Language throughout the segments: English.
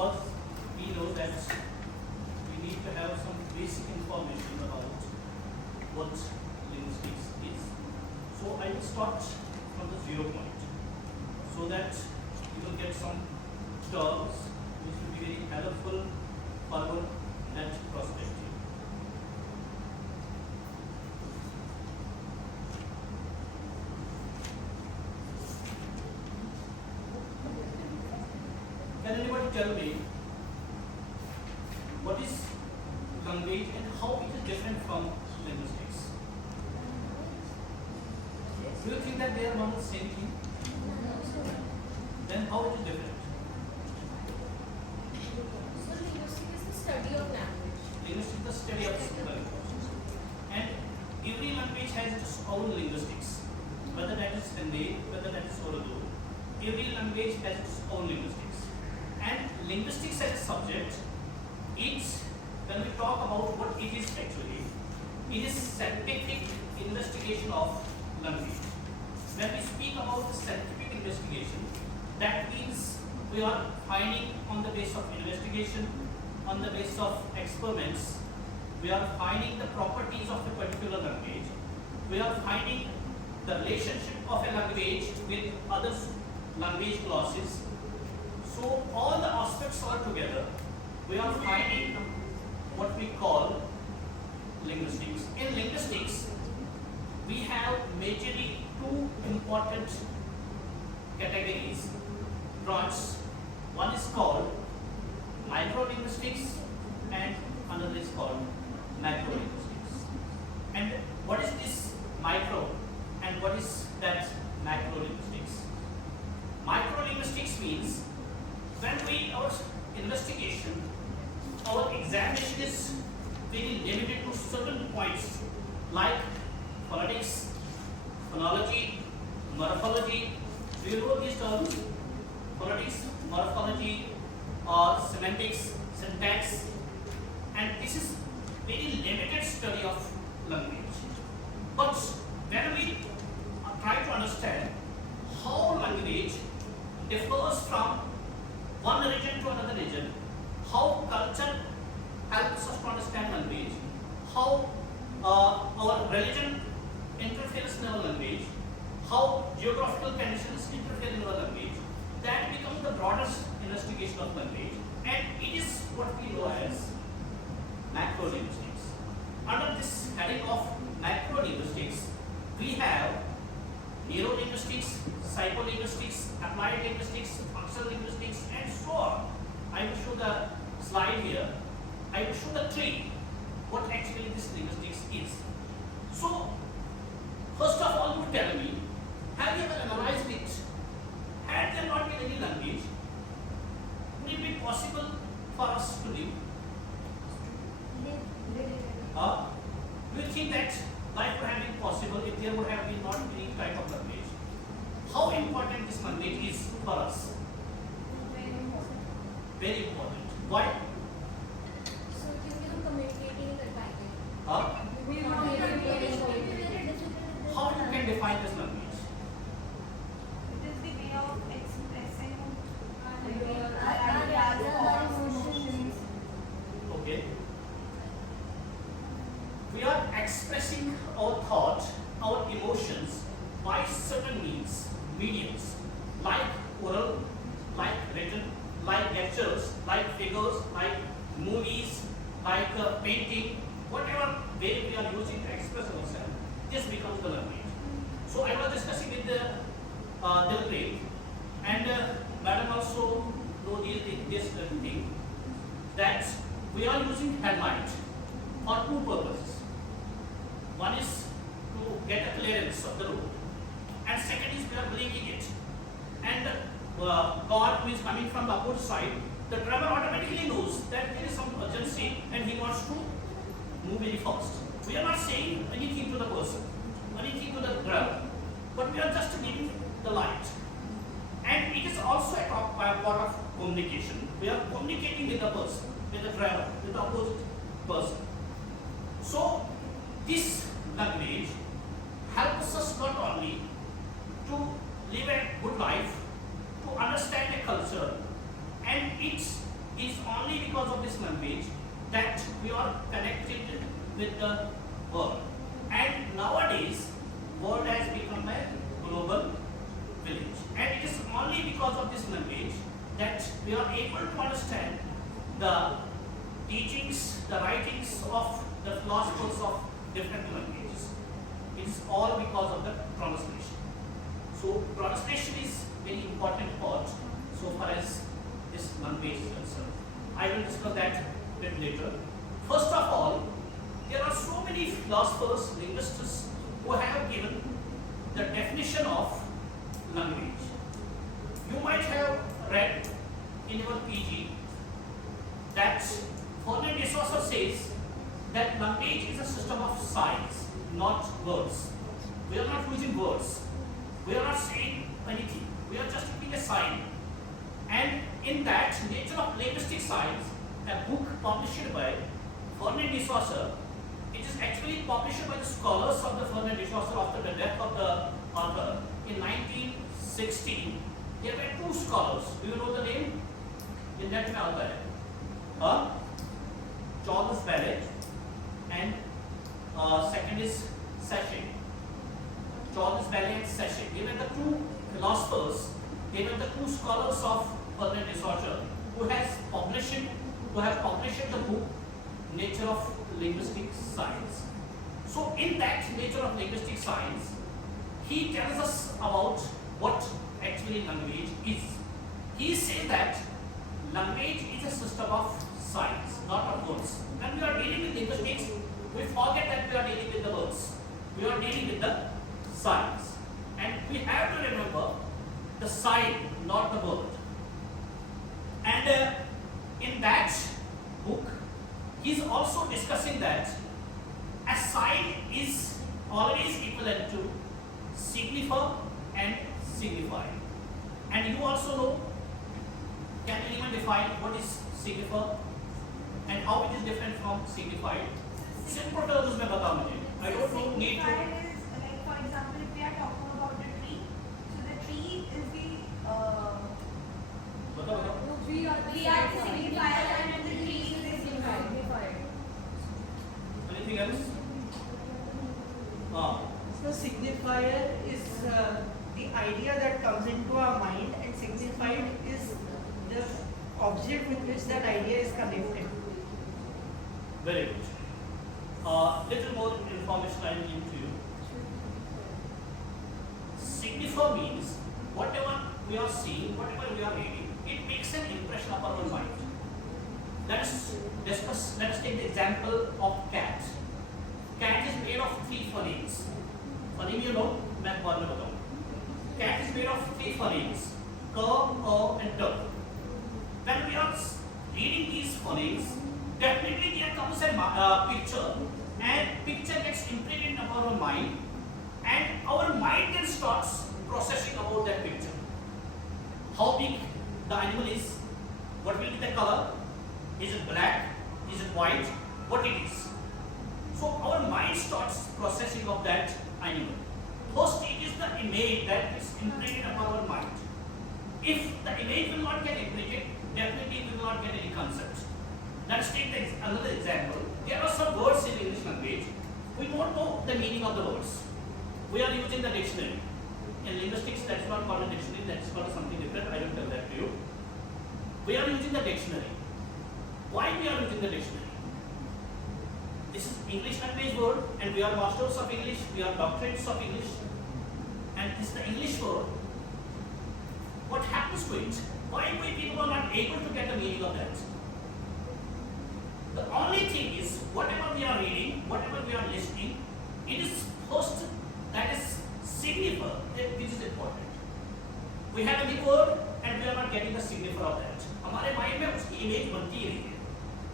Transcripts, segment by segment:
because we know that we need to have some basic information about what linguistics is. So I will start from the 0 point so that you will get some terms which will be very helpful for our net perspective. Can anybody tell me what is language and how it is different from linguistics? Do you think that they are one and the same thing? Then how it is different? So linguistics is the study of language. Linguistics is the study of language. And every language has its own linguistics. Whether that is Hindi, whether that is Urdu, every language has its own linguistics. And linguistics as a subject, when we talk about what it is actually, it is scientific investigation of language. When we speak about the scientific investigation, that means we are finding on the basis of investigation, on the basis of experiments, we are finding the properties of a particular language, we are finding the relationship of a language with other language classes. So all the aspects are together, we are finding what we call linguistics. In linguistics, we have majorly two important categories, branches. One is called microlinguistics and another is called macrolinguistics. And what is this micro and what is that macrolinguistics? Microlinguistics means when our investigation, our examination is very limited to certain points like phonetics, phonology, morphology. Do you know these terms? Phonetics, morphology, or semantics, syntax. And this is very limited study of language. But when we try to understand how language differs from one region to another region, how culture helps us to understand language, how our religion interferes in our language, how geographical conditions interfere in our language, that becomes the broadest investigation of language, and it is what we know as macrolinguistics. Under this heading of macrolinguistics, we have neurolinguistics, psycholinguistics, applied linguistics, functional linguistics, and so on. I will show the slide here. I will show the tree, what actually this linguistics is. So, first of all, you tell me, have you ever analyzed it? Had there not been any language, would it be possible for us to live? Do you think that life would have been possible if there would have been not any type of language? How important this language is for us? Very important. Why? So you can communicating the language. How you can define this language? It is the way of expressing emotions. Okay. We are expressing our thought, our emotions by certain means, mediums, like oral, like written, like lectures, like figures, like movies, like painting, whatever way we are using to express ourselves, this becomes the language. So I was discussing with Dilpreet, and Madam also know this thing, that we are using headlight for two purposes. One is to get a clearance of the road, and second is we are blinking it. And car who is coming from the opposite side, the driver automatically knows that there is some urgency and he wants to move very fast. We are not saying anything to the person, anything to the driver, but we are just giving the light. And it is also a part of communication. We are communicating with the person, with the driver, with the opposite person. So this language helps us not only to live a good life, to understand a culture, and it It's only because of this language that we are connected with the world. And nowadays, world has become a global village. And it is only because of this language that we are able to understand the teachings, the writings of the philosophers of different languages. It is all because of the translation. So translation is very important part so far as this language is concerned. I will discuss that a bit later. First of all, there are so many philosophers, linguists who have given the definition of language. You might have read in your PG that Discourses says that language is a system of signs, not words. We are not using words. We are not saying anything. We are just giving a sign. And in that Nature of Linguistic Science, a book published by Discourses, it is actually published by the scholars of the Discourses after the death of the author in 1916. There were two scholars. Do you know the name? In that author, Charles Ballet, and second is Sachet. Charles Ballet and Sachet. They were the two philosophers. They were the two scholars of Discourses who have published the book Nature of Linguistic Science. So in that Nature of Linguistic Science, he tells us about what actually language is. He says that language is a system of signs, not of words. When we are dealing with linguistics, we forget that we are dealing with the words. We are dealing with the signs. And we have to remember the sign, not the word. And in that book, he is also discussing that a sign is always equivalent to signifer and signify. And you also know, can anyone define what is signifer and how it is different from signified? Simple terms में बताओ मुझे. I don't know need to. Signified is like, for example, if we are talking about the tree, so the tree is the बताओ. We are the signifier and the tree is the signifier. Anything else? So signifier is the idea that comes into our mind, and signified is the object with which that idea is connected. Very good. Little more information I will give to you. Signifer means whatever we are seeing, whatever we are reading, it makes an impression upon our mind. Let us discuss. Let us take the example of cat. Cat is made of three phonemes. Phoneme you know, मैं बाद में बताऊँ. Cat is made of three phonemes: k, and t. When we are reading these phonemes, definitely there comes a picture, and picture gets imprinted upon our mind, and our mind then starts processing about that picture. How big the animal is, what will be the color, is it black, is it white, what it is. So our mind starts processing of that animal. First it is the image that is imprinted upon our mind. If the image will not get imprinted, definitely we will not get any concept. Let's take another example. There are some words in English language. We don't know the meaning of the words. We are using the dictionary. In linguistics, that's not called a dictionary, that's called something different. I will tell that to you. We are using the dictionary. Why we are using the dictionary? This is English language word, and we are masters of English, we are doctorates of English, and this is the English word. What happens to it? Why we people are not able to get the meaning of that? The only thing is, whatever we are reading, whatever we are listening, it is first that is signifer, which is important. We have a new word and we are not getting the signifer of that. हमारे mind में उसकी image बनती ही नहीं है,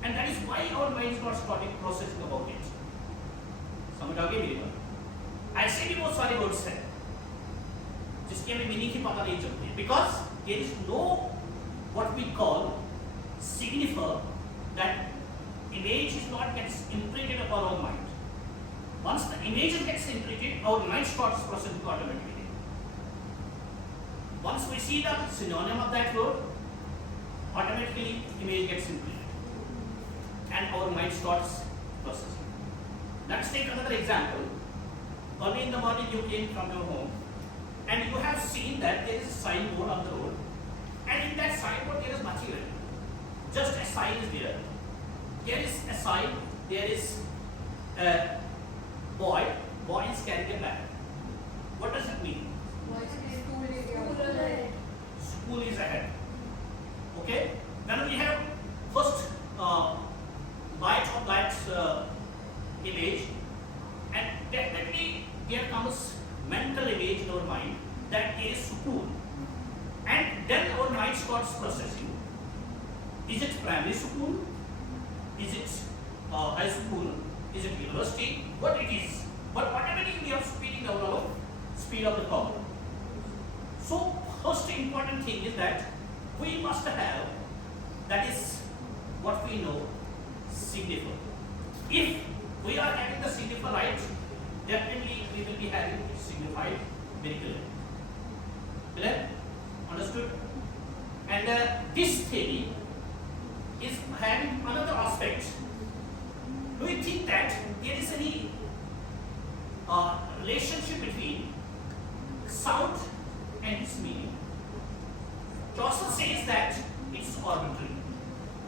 and that is why our mind is not starting processing about it. समझ आ गई मेरी बात? ऐसे भी बहुत सारे words हैं जिसकी हमें meaning ही पता नहीं चलती है, because there is no what we call signifer, that image is not gets imprinted upon our mind. Once the image gets imprinted, our mind starts processing automatically. Once we see the synonym of that word, automatically image gets imprinted and our mind starts processing. Let's take another example. Early in the morning you came from your home and you have seen that there is a signboard on the road, and in that signboard there is nothing written. Just a sign is there. There is a sign, there is a boy is carrying a bag. What does it mean? School is ahead. Okay? Then we have first light of that image, and definitely there comes mental image in our mind that is school. And then our mind starts processing. Is it primary school? Is it high school? Is it university? What it is? But automatically we are speeding down our speed of the car. So first important thing is that we must have, that is what we know, signifier. If we are having the signifier right, definitely we will be having it signified very clearly. Clear? Understood? And this theory is having another aspect. Do you think that there is any relationship between sound and its meaning? Chaucer says that it's arbitrary.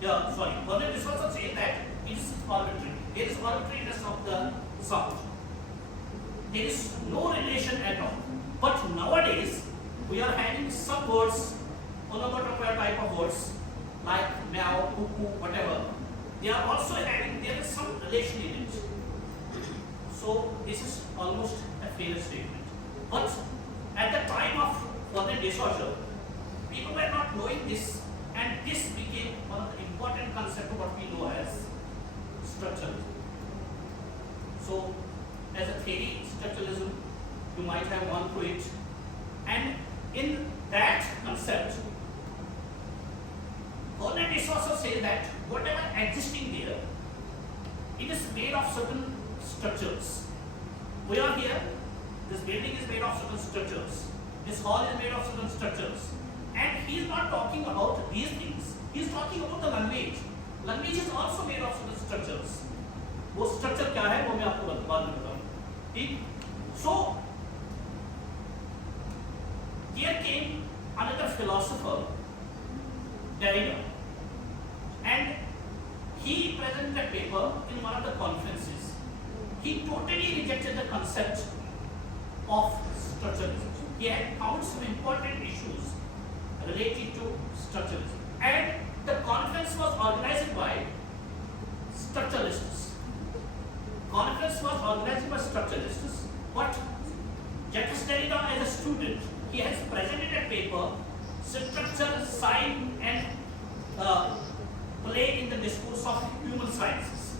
Bernard Discourses says that it's arbitrary. There is arbitrariness of the sound. There is no relation at all. But nowadays, we are having some words, onomatopoeia type of words, like meow, cuckoo, whatever. They are also having, there is some relation in it. So this is almost a failure statement. But at the time of Bernard Discourses, people were not knowing this, and this became one of the important concepts of what we know as structuralism. So as a theory, structuralism, you might have gone through it, and in that concept, Bernard Discourses says that whatever existing there, it is made of certain structures. We are here, this building is made of certain structures, this hall is made of certain structures, and he is not talking about these things, he is talking about the language. Language is also made of certain structures. वो structure क्या है वो मैं आपको बाद में बताऊँ. ठीक? So here came another philosopher, Derrida, and he presented a paper in one of the conferences. He totally rejected the concept of structuralism. He had found some important issues related to structuralism, and the conference was organized by structuralists. Conference was organized by structuralists, but Jacques Derrida as a student, he has presented a paper, Structure, Sign and Play in the Discourse of Human Sciences.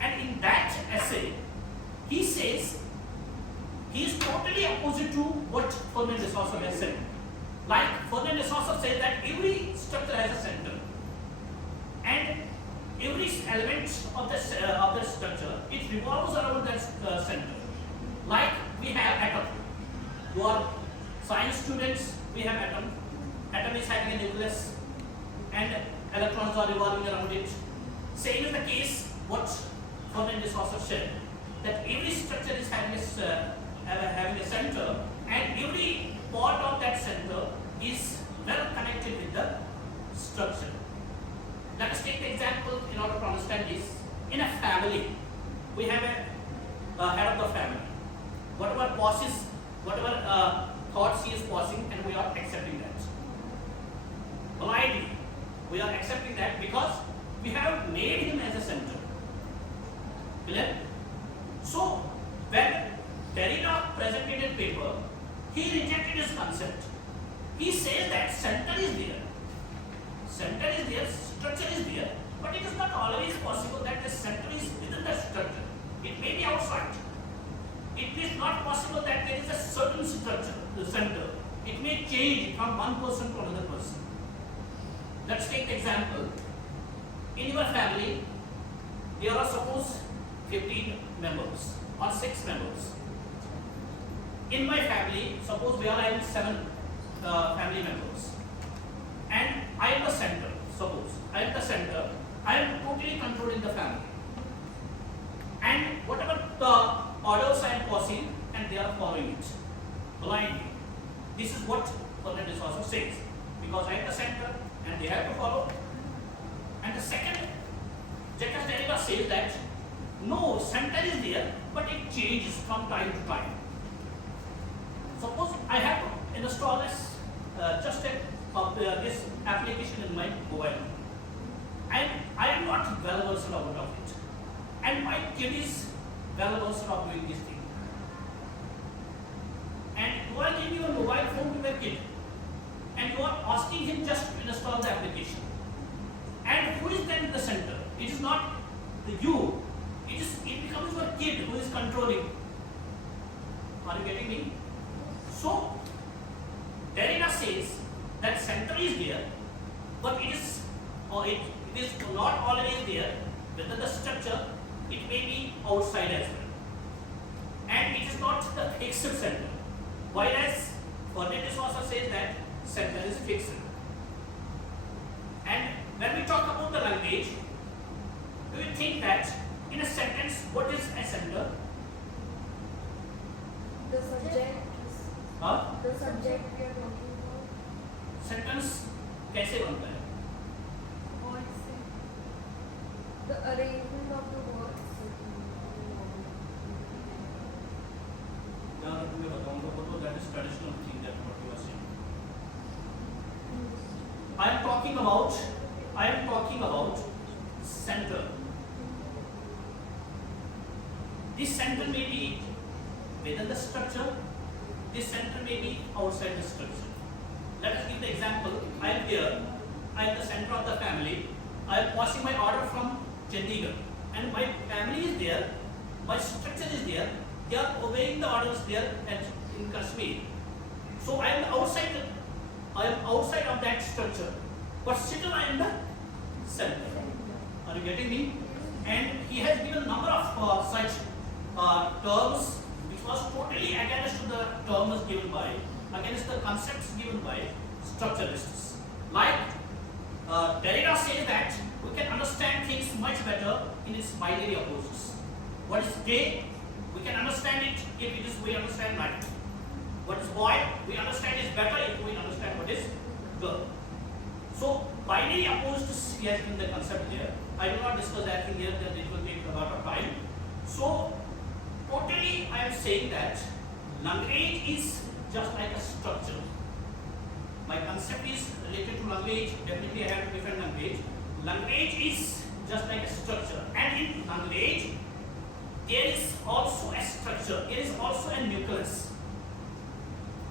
And in that essay, he says he is totally opposite to what Bernard Discourses has said. Like Bernard Discourses says that every structure has a center, and every element of the structure, it revolves around that center. Like we have atom. You are science students, we have atom. Atom is having a nucleus, and electrons are revolving around it. Same is the case what Bernard Discourses said, that every structure is having a center, and every part of that center is well connected with the structure. Let us take the example in order to understand this. In a family, we have a head of the family. Whatever passes, whatever thoughts he is passing, and we are accepting that. Blindly, we are accepting that because we have made him as a center. Clear? So, when Derrida presented a paper, he rejected his concept. He says that center is there. Center is there, structure is there, but it is not always possible that the center is within the structure. It may be outside. It is not possible that there is a certain structure, the center. It may change from one person to another person. Let's take the example. In your family, there are suppose 15 members or 6 members. In my family, suppose we are having 7 family members, and I am the center. suppose I am the center, I am totally controlling the family. And whatever the orders I am passing, and they are following it blindly. This is what Further Discourses says. Because I am the center and they have to follow. And the second, Jacques Derrida says that no, center is there, but it changes from time to time. Suppose I have to install this this application in my mobile, and I am not well versed about it, and my kid is well versed of doing this thing. And you are giving your mobile phone to your kid, and you are asking him just to install the application. And who is then the center? It is not you. It becomes your kid who is controlling. Are you getting me? So Derrida says that center is there, but it is not always there within the structure. It may be outside as well, and it is not the fixed center. Whereas Further also says that center is fixed. And when we talk about the language, do you think that in a sentence, what is a center? The subject. Huh? The subject we are talking about. Sentence कैसे बनता है? The arrangement of the words. यहाँ मैं बताऊंगा वो that is traditional thing that what you are saying. I am talking about center. This center may be within the structure. This center may be outside the structure. Let us give the example. I am here. I am the center of the family. I am passing my order from Chandigarh, and my family is there. My structure is there. They are obeying the orders there in Kashmir. So I am outside. I am outside of that structure, but still I am the center. Are you getting me? And he has given a number of such terms which was totally against to the terms given by, against the concepts given by structuralists. Like Derrida says that we can understand things much better in its binary opposites. What is day? We can understand it if it is we understand night. What is boy? We understand is better if we understand what is girl. So binary opposites he has given the concept here. I will not discuss that in here, that it will take a lot of time. So totally I am saying that language is just like a structure. My concept is related to language. Definitely I have a different language. Language is just like a structure, and in language there is also a structure. There is also a nucleus.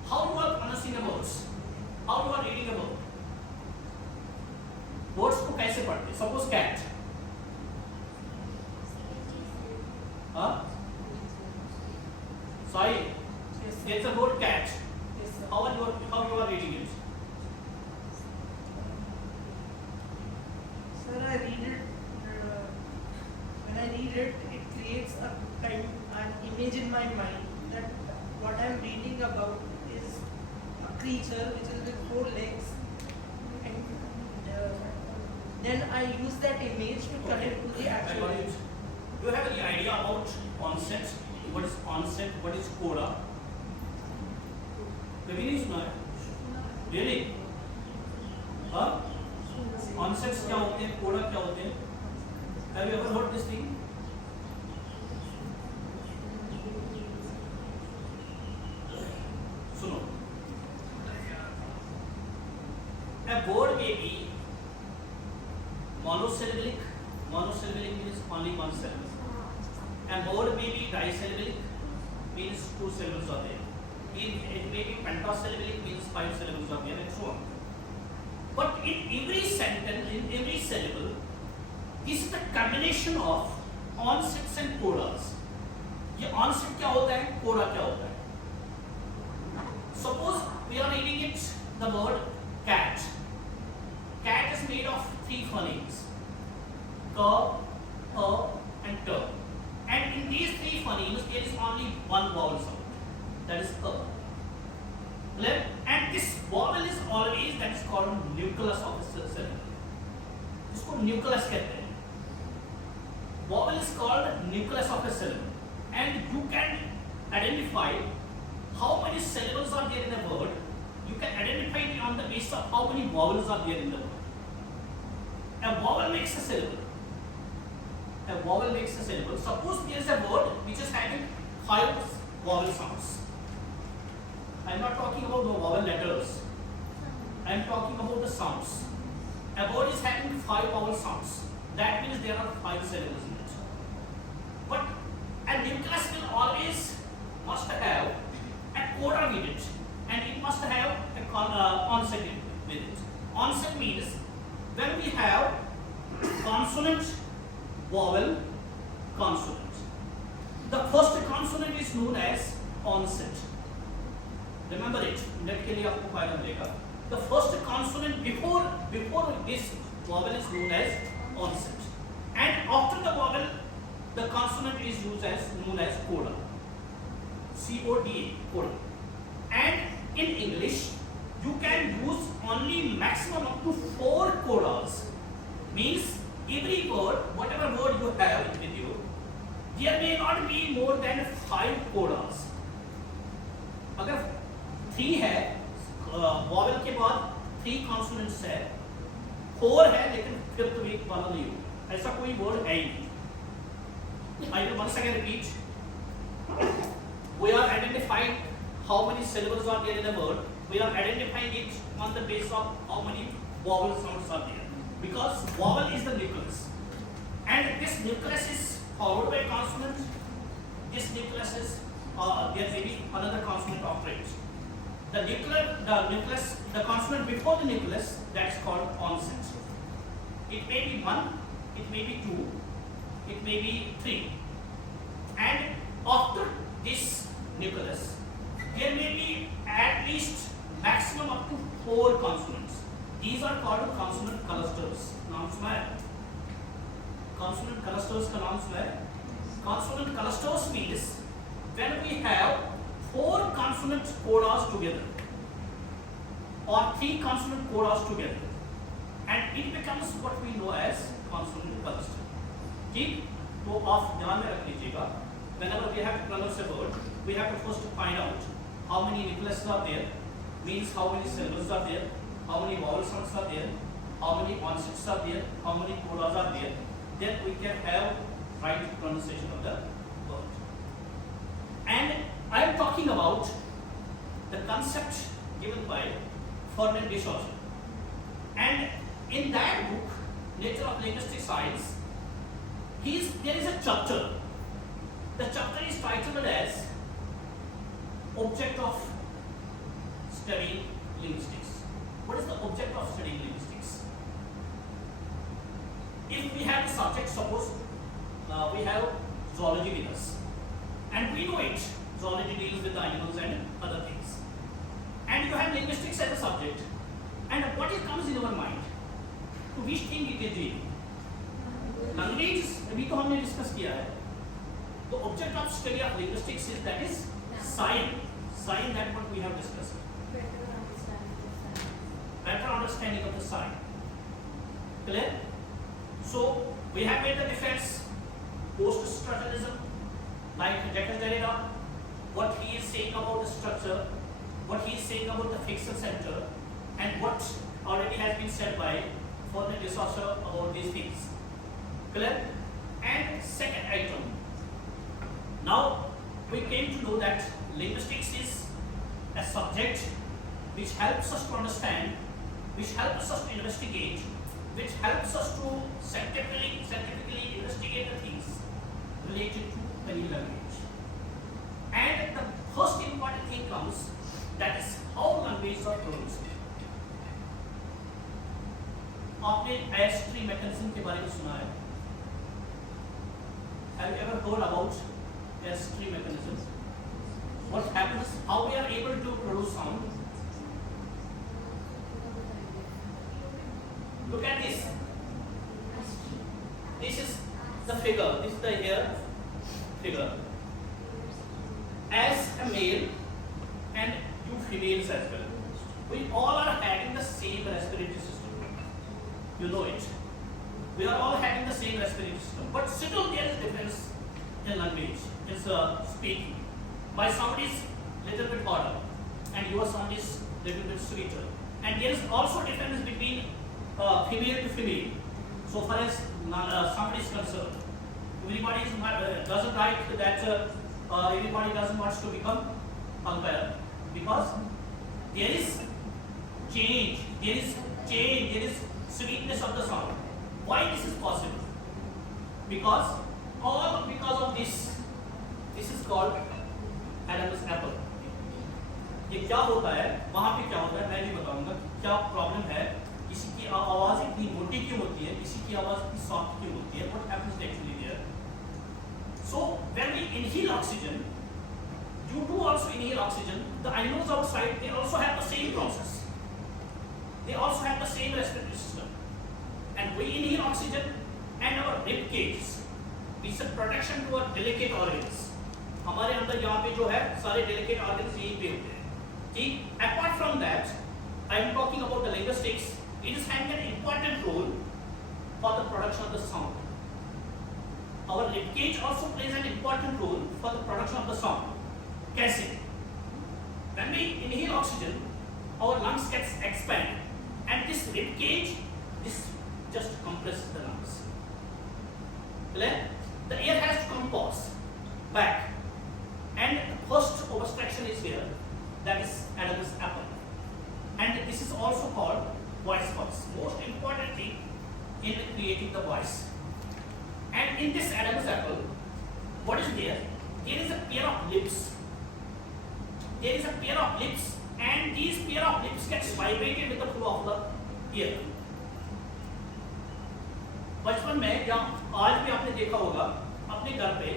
How you are pronouncing the words? How you are reading a word? Words को कैसे पढ़ते? Suppose cat. Huh? Sorry. Yes, sir. It's a word cat. Yes, sir. How you are reading it? Sir, I read it. When I read it, it creates an image in my mind that what I am reading about is a creature which is with 4 legs, and then I use that image to connect to the I actual got it. Do you have any idea about onset? What is onset? What is coda? कभी नहीं सुना है? Really? हाँ? Onsets क्या होते हैं? Coda क्या होते हैं? Have you ever heard this thing? सुनो. A word may be monosyllabic. Monosyllabic means only one syllable. A word may be disyllabic, means 2 syllables are there. It may be pentasyllabic, means 5 syllables are there, and so on. But in every sentence, in every syllable, this is the combination of onsets and codas. ये onset क्या होता है? Coda क्या होता है? Suppose we are reading it, the word cat. Cat is made of 3 phonemes: ka, a, and t. And in these 3 phonemes, there is only one vowel sound, that is a. Clear? And this vowel is always, that is called nucleus of the syllable. Nucleus कहते हैं. Vowel is called nucleus of a syllable, and you can identify how many syllables are there in a word. You can identify it on the basis of how many vowels are there in the word. A vowel makes a syllable. A vowel makes a syllable. Suppose there is a word which is having 5 vowel sounds. I am not talking about the vowel letters. I am talking about the sounds. A word is having 5 vowel sounds. That means there are 5 syllables in it. But a nucleus will always must have a coda with it, and it must have a onset with it. Onset means when we have consonant, vowel, consonant. The first consonant is known as onset. Remember it. Net के लिए आपको फायदा मिलेगा. The first consonant before this vowel is known as onset, and after the vowel, the consonant is known as coda. C-O-D-A, coda. And in English, you can use only maximum up to 4 codas. Means every word, whatever word you have with you, there may not be more than 5 codas. अगर 3 है, vowel के बाद 3 consonants है, 4 है लेकिन फिर तो एक वाला नहीं हो, ऐसा कोई word है ही नहीं. I will once again repeat. We are identifying how many syllables are there in a word. We are identifying it on the basis of how many vowel sounds are there. Because vowel is the nucleus, and this nucleus is followed by consonant. This nucleus is there may be another consonant after it. The consonant before the nucleus, that's called onset. It may be 1, it may be 2, it may be 3, and after this nucleus, there may be at least maximum up to 4 consonants. These are called consonant clusters. नाम सुना है? Consonant clusters का नाम सुना है? Consonant clusters means when we have 4 consonant codas together, or 3 consonant codas together, and it becomes what we know as consonant cluster. ठीक? तो आप ध्यान में रख लीजिएगा. Whenever we have to pronounce a word, we have to first find out how many nucleuses are there, means how many syllables are there, how many vowel sounds are there, how many onsets are there, how many codas are there. Then we can have right pronunciation of the word. And I am talking about the concept given by Ferdinand Discourses. And in that book, Nature of Linguistic Science, there is a chapter. The chapter is titled as Object of Studying Linguistics. What is the object of studying linguistics? If we have a subject, suppose we have zoology with us, and we know it, zoology deals with the animals and other things, and you have linguistics as a subject, and what comes in your mind? To which thing it is dealing? Language, अभी तो हमने discuss किया है. The object of study of linguistics is that is sign that what we have discussed. Better understanding of the sign. Clear? So we have made the defense post-structuralism, like Jacques Derrida, what he is saying about the structure, what he is saying about the fixed center, and what already has been said by Ferdinand Discourses about these things. Clear? And second item. Now we came to know that linguistics is a subject which helps us to understand, which helps us to investigate, which helps us to scientifically investigate the things related to any language. And the first important thing comes, that is how languages are produced. आपने एस्ट्री mechanism के बारे में सुना है? Have you ever heard about estratory mechanism? What happens? How we are able to produce sound? Look at this. This is the figure. This is the here figure. As a male and you females as well, we all are having the same respiratory system. You know it. We are all having the same respiratory system, but still there is difference in language. It's speaking. My sound is little bit harder, and your sound is little bit sweeter. And there is also difference between female to female. So far as sound is concerned, everybody doesn't like that. Everybody doesn't want to become umpire because there is change. There is sweetness of the sound. Why this is possible? Because of this. This is called Adam's apple. ये क्या होता है? वहाँ पे क्या होता है? मैं भी बताऊंगा क्या प्रॉब्लम है. किसी की आवाज इतनी मोटी क्यों होती है? किसी की आवाज इतनी सॉफ्ट क्यों होती है? What happens actually there? So when we inhale oxygen, you do also inhale oxygen. The animals outside, they also have the same process. They also have the same respiratory system. And we inhale oxygen, and our rib cage is a protection to our delicate organs. हमारे अंदर यहाँ पे जो है सारे delicate organs यहीं पे होते हैं. ठीक? Apart from that, I am talking about the linguistics. It is having an important role for the production of the sound. Our rib cage also plays an important role for the production of the sound. कैसे? When we inhale oxygen, our lungs gets expand, and this rib cage, this just compresses the lungs. Clear? The air has to come pause back, and the first obstruction is here. That is Adam's apple, and this is also called voice box. Most importantly, in creating the voice. And in this Adam's apple, what is there? There is a pair of lips. There is a pair of lips, and these pair of lips gets vibrated with the flow of the air. बचपन में या आज भी आपने देखा होगा अपने घर पे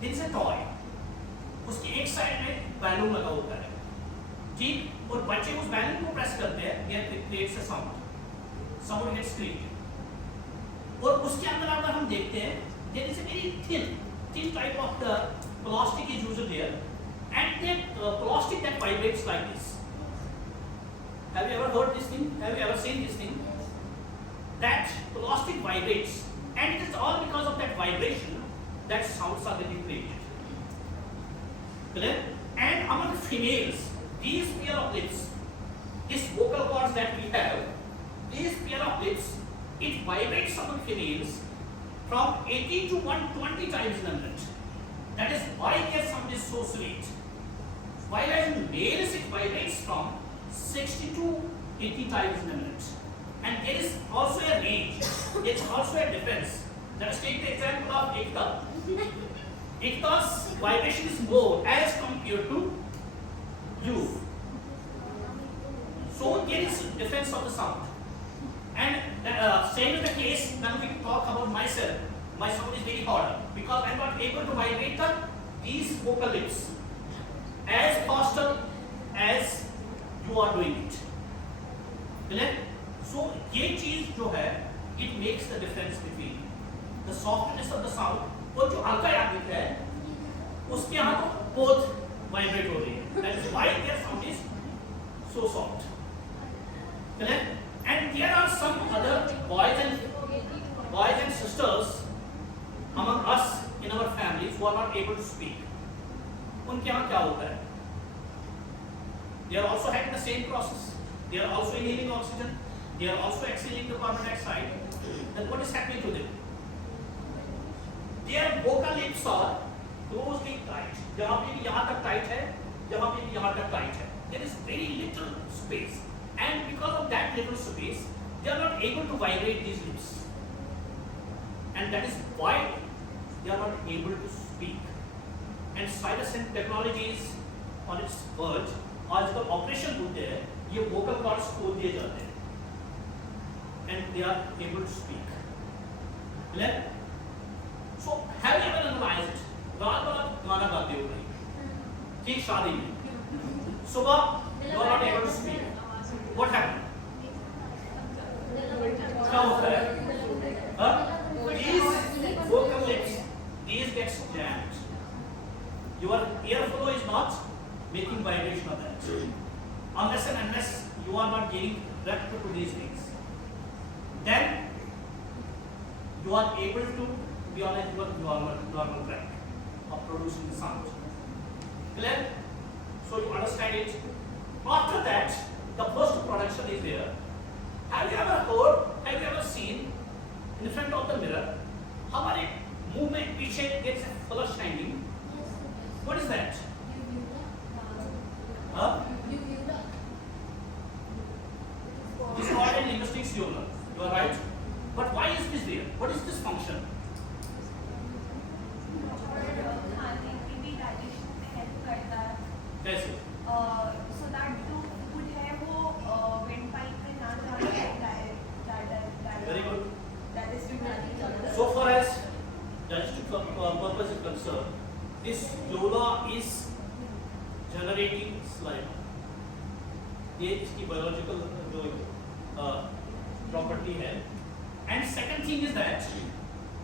दिल से टॉय उसकी एक साइड में बैलून लगा होता है. ठीक? और बच्चे उस बैलून को प्रेस करते हैं, there creates a sound gets created. और उसके अंदर अगर हम देखते हैं there is a very thin type of the plastic is used there, and that plastic that vibrates like this. Have you ever heard this thing? Have you ever seen this thing? That plastic vibrates, and it is all because of that vibration that sounds are getting created. Clear? And among females, these pair of lips, these vocal cords that we have, these pair of lips, it vibrates among females from 80 to 120 times in a minute. That is why their sound is so sweet. While as in males it vibrates from 60 to 80 times in a minute. And there is also a range. There is also a difference. Let us take the example of Itoo. Itoo's vibration is more as compared to you. So there is difference of the sound. And same is the case when we talk about myself. My sound is very harder because I am not able to vibrate these vocal lips as faster as you are doing it. Clear? So ये चीज जो है it makes the difference between the softness of the sound और जो हल्का यात्रिक है उसके यहाँ तो both vibrate हो रही है. That is why their sound is so soft. Clear? And there are some other boys and sisters among us in our families who are not able to speak. उनके यहाँ क्या होता है? They are also having the same process. They are also inhaling oxygen. They are also exhaling the carbon dioxide. Then what is happening to them? Their vocal lips are closely tight. जहाँ पे भी यहाँ तक tight है, जहाँ पे भी यहाँ तक tight है. There is very little space, and because of that little space, they are not able to vibrate these lips, and that is why they are not able to speak. And science and technology is on its verge. आजकल operation होते हैं, ये vocal cords खोल दिए जाते हैं, and they are able to speak. Clear? So have you ever analyzed? रात भर आप गाना गाते हो कहीं, ठीक शादी में, सुबह you are not able to speak. What happened? क्या होता है? These vocal lips, these gets jammed. Your airflow is not making vibration of that, unless and unless you are not giving recto to these things. Then you are able to be on a normal track of producing the sound. Clear? So you understand it. After that, the post production is there. Have you ever heard? Have you ever seen in front of the mirror? हमारे मुंह में पीछे there is a flush hanging. What is that? Huh? This is called in linguistics uvula. You are right. But why is this there? What is this function? खाने की भी digestion में help करता है कैसे? so that जो food है वो विंड पाइप में ना जाए Very good. that is So far as digestive purpose is concerned, this uvula is generating saliva. ये इसकी biological जो property है. And second thing is that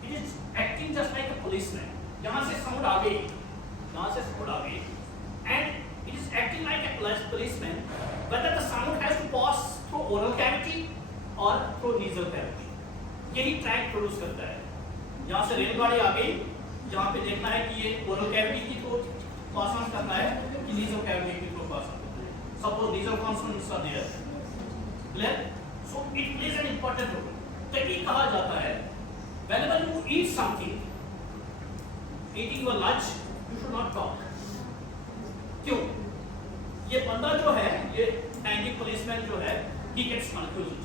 it is acting just like a policeman. यहाँ से sound आ गई, यहाँ से sound आ गई, and it is acting like a policeman. Whether the sound has to pass through oral cavity or through nasal cavity, यही track produce करता है. यहाँ से रेलगाड़ी आ गई, जहाँ पे देखना है कि ये oral cavity की through pass on करना है कि nasal cavity की through pass on करना है. Suppose nasal consonants are there. Clear? So it plays an important role. तो ये कहा जाता है, whenever you eat something, eating your lunch, you should not talk. क्यों? ये बंदा जो है, ये hanging policeman जो है, he gets confused.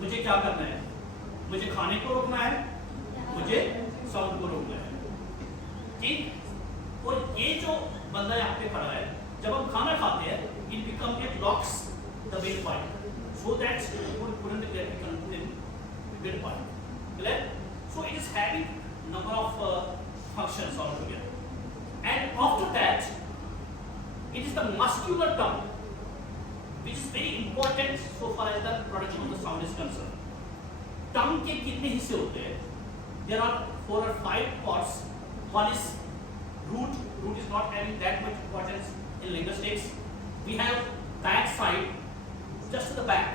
मुझे क्या करना है? मुझे खाने को रोकना है, मुझे साउंड को रोकना है. ठीक? और ये जो बंदा यहाँ पे खड़ा है, जब हम खाना खाते हैं, it locks the windpipe, so that you couldn't get confused in windpipe. Clear? So it is having number of functions altogether. And after that, it is the muscular tongue, which is very important so far as the production of the sound is concerned. Tongue के कितने हिस्से होते हैं? There are 4 or 5 parts. One is root. Root is not having that much importance in linguistics. We have back side, just to the back,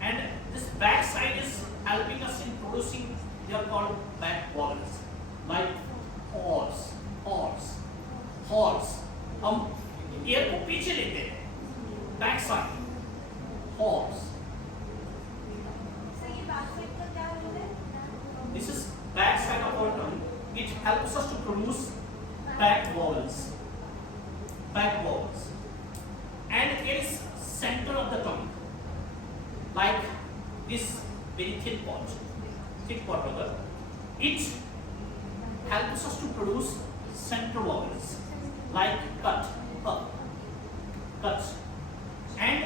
and this back side is helping us in producing. They are called back vowels, like horse, horse, horse. हम ear को पीछे लेते हैं, back side, horse. so ये back side का क्या role है This is back side of our tongue. It helps us to produce back vowels, back vowels. And it is center of the tongue, like this very thin part rather. It helps us to produce center vowels, like cut, cut. And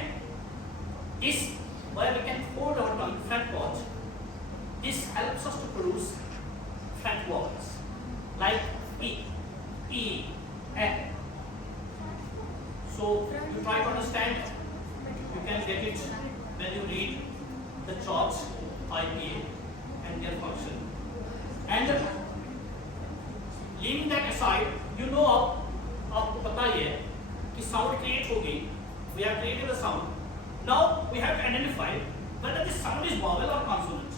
this, where we can hold our tongue front part, this helps us to produce front vowels, like e, and. So you try to understand, you can get it when you read the charts, IPA and their function. And leaving that aside, you know आपको पता ही है कि sound create हो गई, we have created a sound. Now we have to identify whether this sound is vowel or consonant.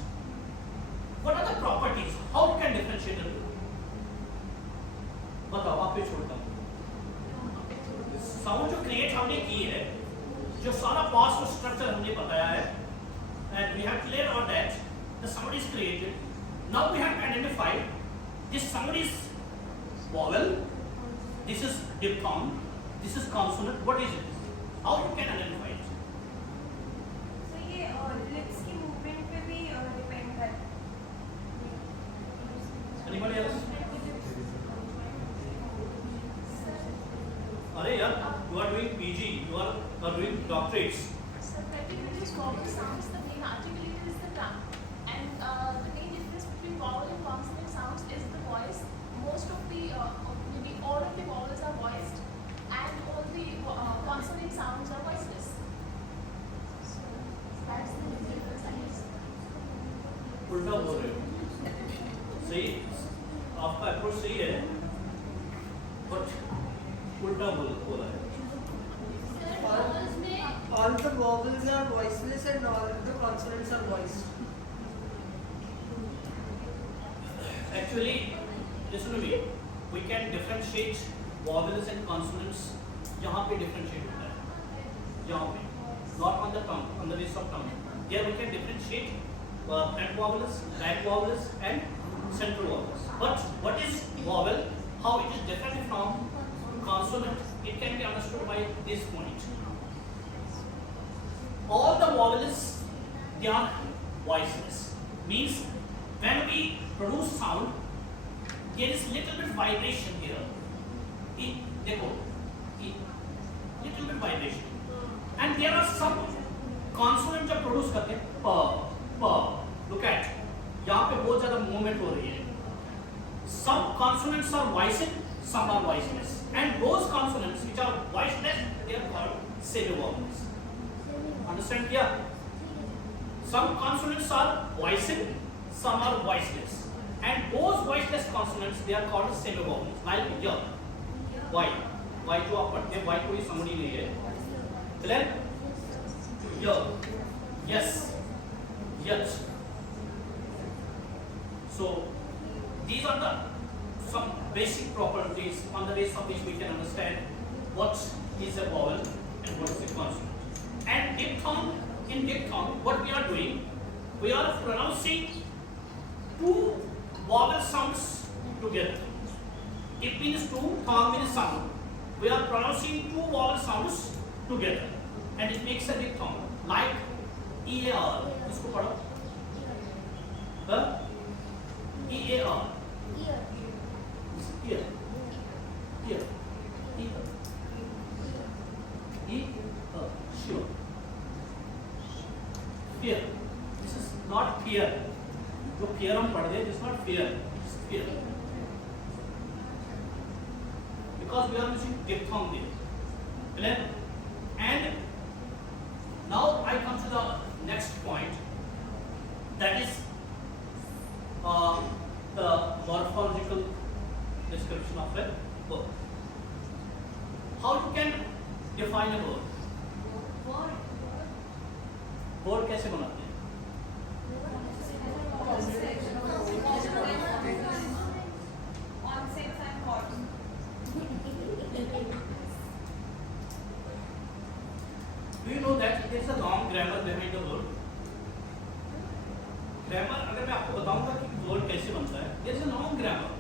What are the properties? How you can differentiate the two? बताओ, आप पे छोड़ता हूँ. साउंड जो क्रिएट हमने की है, जो सारा पास्ट और स्ट्रक्चर हमने बताया है, and we have cleared on that the sound is created. Now we have to identify this sound is vowel, this is diphthong, this is consonant. What is it? How you can identify it? so ये lips की movement पे भी depend करता है Anybody else? अरे यार, you are doing PG, you are doing doctorates. So practically just vowel sounds, the main articulator is the tongue. And the main difference between vowel and consonant sounds is the voice. Most of the, maybe all of the vowels are voiced and all the consonant sounds are voiceless. So that's the main difference, I guess. उल्टा बोल रहे हो. सही, आपका approach सही है, but उल्टा बोला है. All the vowels are voiceless and all the consonants are voiced. Actually, listen to me. We can differentiate vowels and consonants. यहाँ पे differentiate होता है. यहाँ पे. Not on the tongue, on the base of tongue. Here we can differentiate front vowels, back vowels, and central vowels. But what is vowel? How it is different from consonant? It can be understood by this point. All the vowels, they are voiceless. Means when we produce sound, there is little bit vibration here. Little bit vibration. And there are some consonant जो produce करते हैं p. Look at, यहाँ पे बहुत ज़्यादा movement हो रही है. Some consonants are voiced, some are voiceless. And those consonants which are voiceless, they are called semivowels. Understand here? Some consonants are voiced, some are voiceless. And those voiceless consonants, they are called semivowels. Like y. Y. Y जो आप पढ़ते हैं, Y कोई समझी नहीं है. Clear? Y. Yes. Yet. So these are the some basic properties on the basis of which we can understand what is a vowel and what is a consonant. And diphthong, in diphthong, what we are doing, we are pronouncing two vowel sounds together. It means two, thong means sound. We are pronouncing two vowel sounds together, and it makes a diphthong. Like EAR. इसको पढ़ो. EAR. Ear. Ear. Ear. Sure. Fear. This is not fear. जो fear हम पढ़ रहे हैं, this is not fear. This is fear. Because we are using diphthong there. Clear? And now I come to the next point. That is the morphological description of a word. How you can define a word? Word कैसे बनाते हैं? Do you know that there is a long grammar behind the word? Grammar, अगर मैं आपको बताऊंगा कि word कैसे बनता है, there is a long grammar.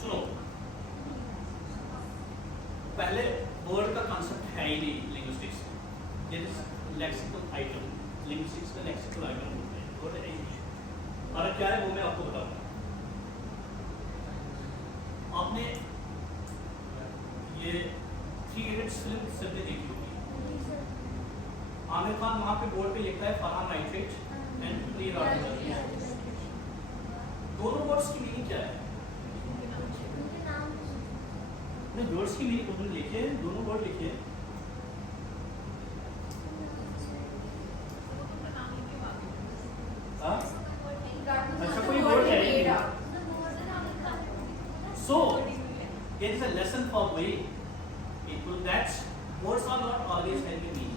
सुनो, पहले word का concept है ही नहीं linguistics. There is lexical item. Linguistics का lexical item होता है. Word है ही नहीं. और क्या है वो मैं आपको बताऊंगा. आपने ये 3 Idiots फिल्म सबने देखी होगी. आमिर खान वहाँ पे बोर्ड पे लिखता है फरहान नाइट्रेट एंड प्री राडिकल. दोनों वर्ड्स की मीनिंग क्या है? नहीं, वर्ड्स की मीनिंग उन्होंने लिखे हैं, दोनों वर्ड लिखे हैं. अच्छा कोई वर्ड है नहीं. So there is a lesson for we people that words are not always having a meaning.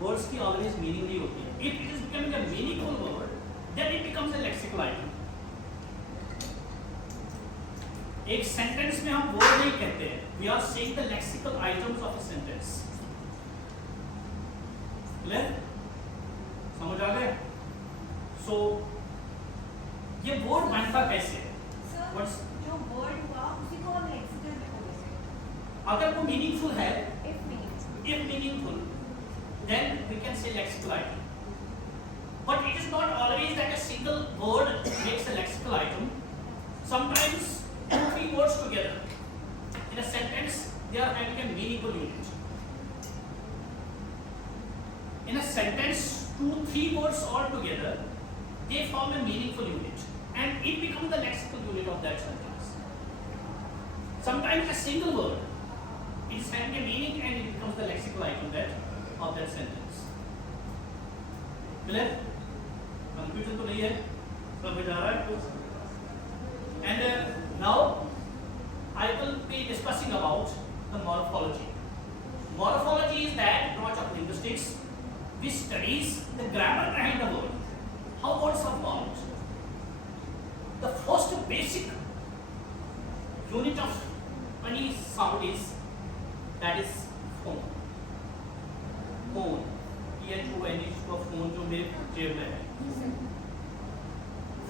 Words की always meaning नहीं होती है. If it is becoming a meaningful word, then it becomes a lexical item. एक sentence में हम word नहीं कहते हैं. We are saying the lexical items of a sentence. Clear? समझ आ गए? So ये word बनता कैसे है? What's जो word हुआ उसी को हम lexical में बोलेंगे. अगर वो meaningful है, if meaningful, then we can say lexical item. But it is not always that a single word makes a lexical item. Sometimes 2-3 words together in a sentence, they are having a meaningful unit. In a sentence, 2-3 words all together, they form a meaningful unit, and it becomes the lexical unit of that sentence. Sometimes a single word is having a meaning, and it becomes the lexical item of that sentence. Clear? Confusion तो नहीं है? समझ आ रहा है? And now I will be discussing about the morphology. Morphology is that branch of linguistics which studies the grammar behind the word, how words are formed, basic unit of any sound is that is phone. Phone, PHONE इसको phone जो मेरे जेब में है.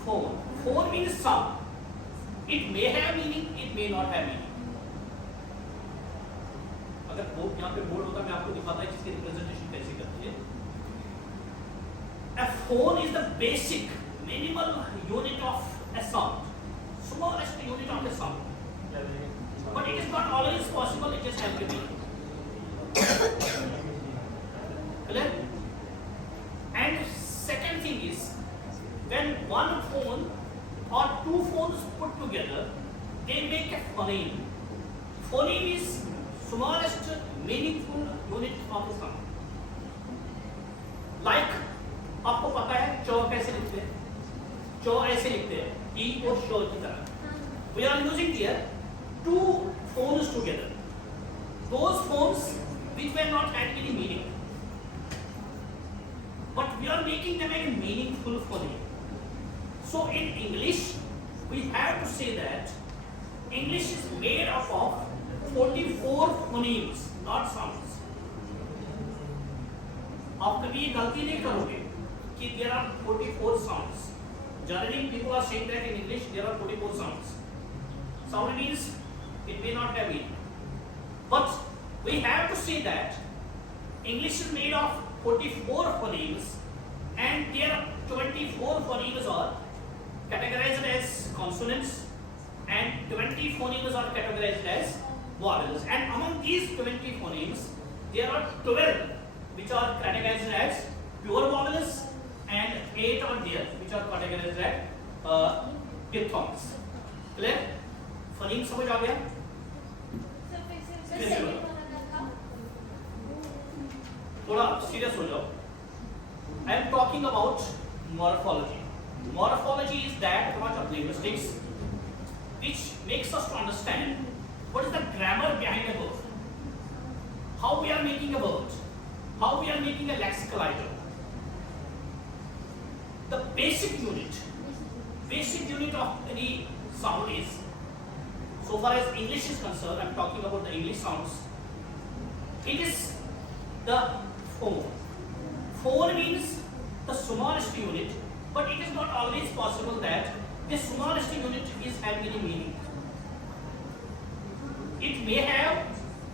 Phone. Phone means sound. It may have meaning, it may not have meaning. अगर board यहाँ पे board होता मैं आपको दिखाता है इसकी रिप्रेजेंटेशन कैसे करती है. A phone is the basic minimal unit of a sound, smallest unit of a sound. But it is not always possible. It just has to be. Clear? And second thing is when one phone or two phones put together, they make a phoneme. Phoneme is smallest meaningful unit of a sound. Like आपको पता है चौ कैसे लिखते हैं? चौ ऐसे लिखते हैं ई और शो की तरह. We are using here two phones together. Those phones which were not having any meaning, but we are making them a meaningful phoneme. So in English, we have to say that English is made up of 44 phonemes, not sounds. आप कभी ये गलती नहीं करोगे कि there are 44 sounds. Generally, people are saying that in English there are 44 sounds. Sound means it may not have meaning. But we have to say that English is made of 44 phonemes and there are 24 phonemes are categorized as consonants and 20 phonemes are categorized as vowels. And among these 20 phonemes, there are 12 which are categorized as pure vowels and 8 are there which are categorized as diphthongs. Clear? Phoneme समझ आ गया? थोड़ा serious हो जाओ. I am talking about morphology. Morphology is that branch of linguistics which makes us to understand what is the grammar behind a word, how we are making a word, how we are making a lexical item. The basic unit of any sound is, so far as English is concerned, I am talking about the English sounds, it is the phone. Phone means the smallest unit, but it is not always possible that the smallest unit is having any meaning. It may have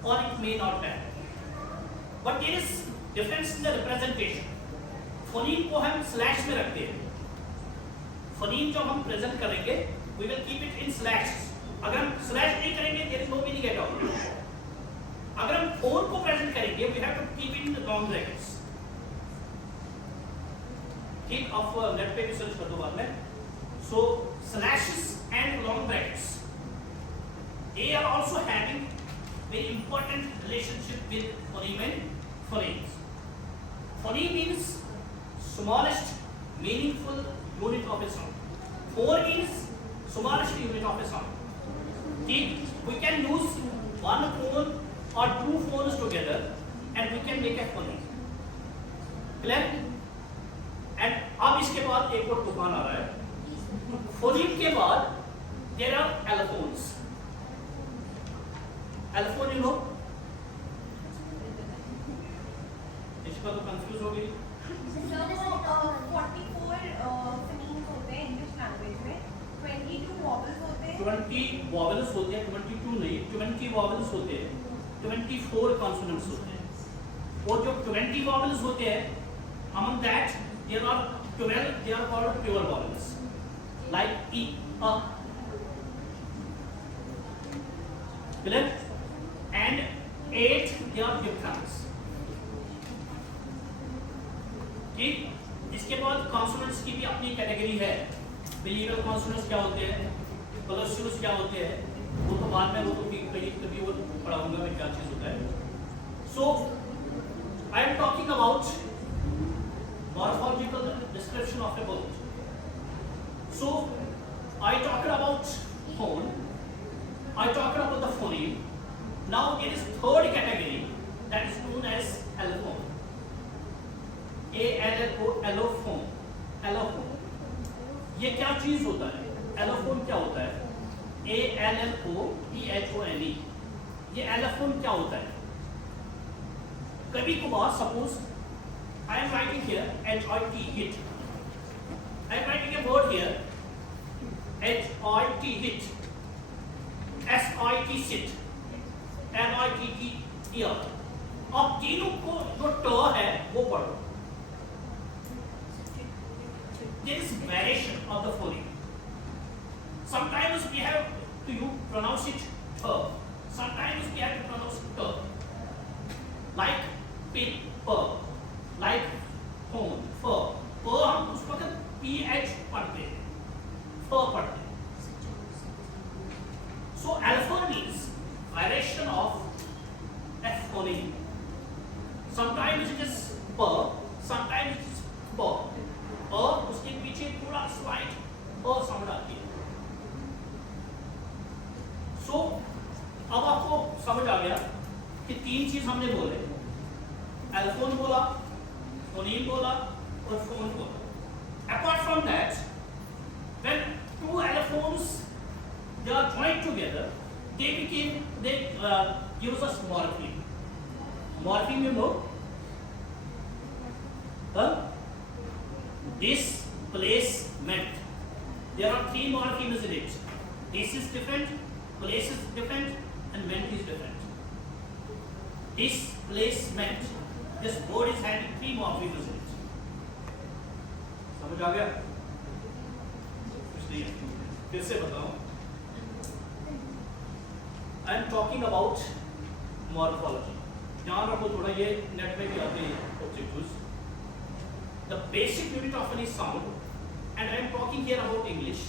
or it may not have. But there is difference in the representation. Phoneme को हम slash में रखते हैं. Phoneme जो हम present करेंगे, we will keep it in slash. अगर हम स्लैश नहीं करेंगे, there is no meaning at all. अगर हम फोन को प्रेजेंट करेंगे, we have to keep it in the long brackets. ठीक, आप नेट पे भी सर्च कर दो बाद में. So slashes and long brackets, they are also having very important relationship with phoneme and phonemes. Phoneme means smallest meaningful unit of a sound. Phone means smallest unit of a sound. ठीक, we can use one phone or two phones together and we can make a phoneme. Clear? And अब इसके बाद एक और तूफान आ रहा है. Phoneme के बाद there are allophones. Allophone you know? इसका तो कंफ्यूज हो गई. 44 phonemes होते हैं इंग्लिश लैंग्वेज में, 22 वॉवल्स होते हैं. 20 वॉवल्स होते हैं, 22 नहीं, 20 वॉवल्स होते हैं, 24 कॉन्सोनेंट्स होते हैं. और जो 20 वॉवल्स होते हैं, among that there are 12 they are called pure vowels, like e, a. Clear? And 8 they are diphthongs. ठीक, इसके बाद कॉन्सोनेंट्स की भी अपनी कैटेगरी है. बिलीवल कॉन्सोनेंट्स क्या होते हैं, प्लसिवस क्या होते हैं, वो तो बाद में, वो तो कभी वो पढ़ाऊंगा मैं क्या चीज होता है. So I am talking about morphological description of a word. So I talked about phone, I talked about the phoneme. Now there is third category that is known as allophone. allophone. ये क्या चीज होता है? Allophone क्या होता है? ALLOPHONE। ये allophone क्या होता है? कभी कभार suppose I am writing here HIT hit, I am writing a word here HIT hit, SIT sit, MITT ear. अब तीनों को जो ट है वो पढ़ो। There is variation of the phoneme. Sometimes we have to pronounce it t. Sometimes we have to pronounce t. Like pin, p. Like phone, f. p हम उस वक्त PH पढ़ते हैं, f पढ़ते हैं. So alpha means variation of a phoneme. Sometimes it is p, sometimes it is p. और उसके पीछे थोड़ा स्लाइड और साउंड आती है। सो अब आपको समझ आ गया कि तीन चीज हमने बोले, एल्फोन बोला, फोनीम बोला और फोन बोला। Apart from that, when two allophones they are joined together, they gives us morpheme. Morpheme you know? Displacement. There are three morphemes in it. This is different, place is different, and ment is different. Displacement. This word is having three morphemes in it. समझ आ गया? कुछ नहीं है, फिर से बताऊं. I am talking about morphology. ध्यान रखो थोड़ा, ये नेट में भी आते हैं objectives. The basic unit of any sound, and I am talking here about English,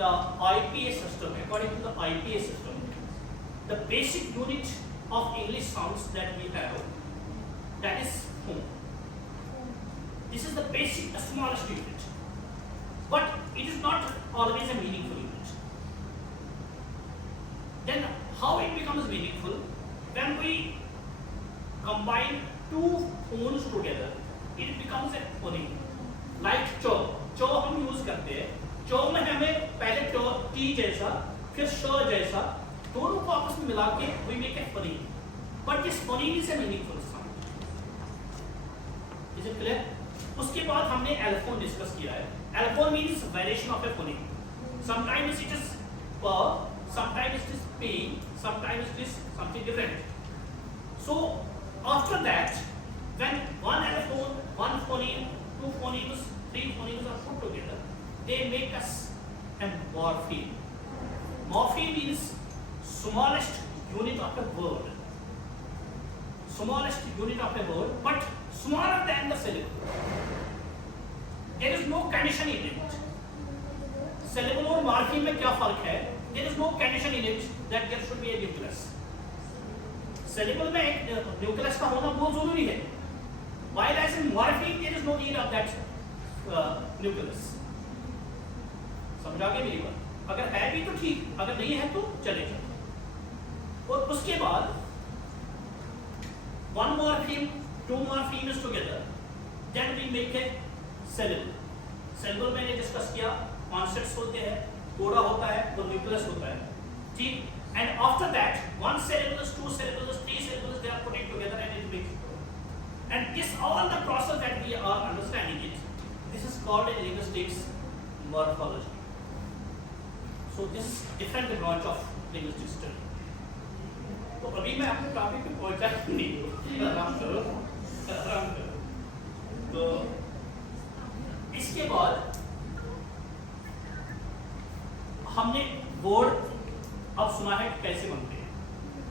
the IPA system. According to the IPA system, the basic unit of English sounds that we have, that is phone. This is the basic, the smallest unit, but it is not always a meaningful unit. Then how it becomes meaningful? When we combine two phones together, it becomes a phoneme. Like च, च हम use करते हैं, च में हमें पहले T जैसा फिर श जैसा दोनों को आपस में मिला के we make a phoneme. But this phoneme is a meaningful sound. Is it clear? उसके बाद हमने एल्फोन डिस्कस किया है. एल्फोन means variation of a phoneme. Sometimes it is p, sometimes it is p, sometimes it is something different. So after that, when one allophone, one phoneme, two phonemes, three phonemes are put together, they make us a morpheme. Morpheme means smallest unit of a word. Smallest unit of a word, but smaller than the syllable. There is no condition in it. Syllable और morpheme में क्या फर्क है? There is no condition in it that there should be a nucleus. Syllable में एक nucleus का होना बहुत जरूरी है. While as in morpheme, there is no need of that nucleus. समझ आ गया मेरी बात? अगर है भी तो ठीक, अगर नहीं है तो चलेगा. और उसके बाद one morpheme, two morphemes together, then we make a syllable. Syllable मैंने डिस्कस किया, concepts होते हैं, कोड़ा होता है और nucleus होता है, ठीक? And after that, one syllable, two syllables, three syllables, they are putting together and it makes. And this all the process that we are understanding it, this is called in linguistics morphology. So this is different branch of linguistic study. तो अभी मैं आपके topic पे पहुंचा नहीं, आराम करो. तो इसके बाद हमने वर्ड अब सुना है कैसे बनते हैं.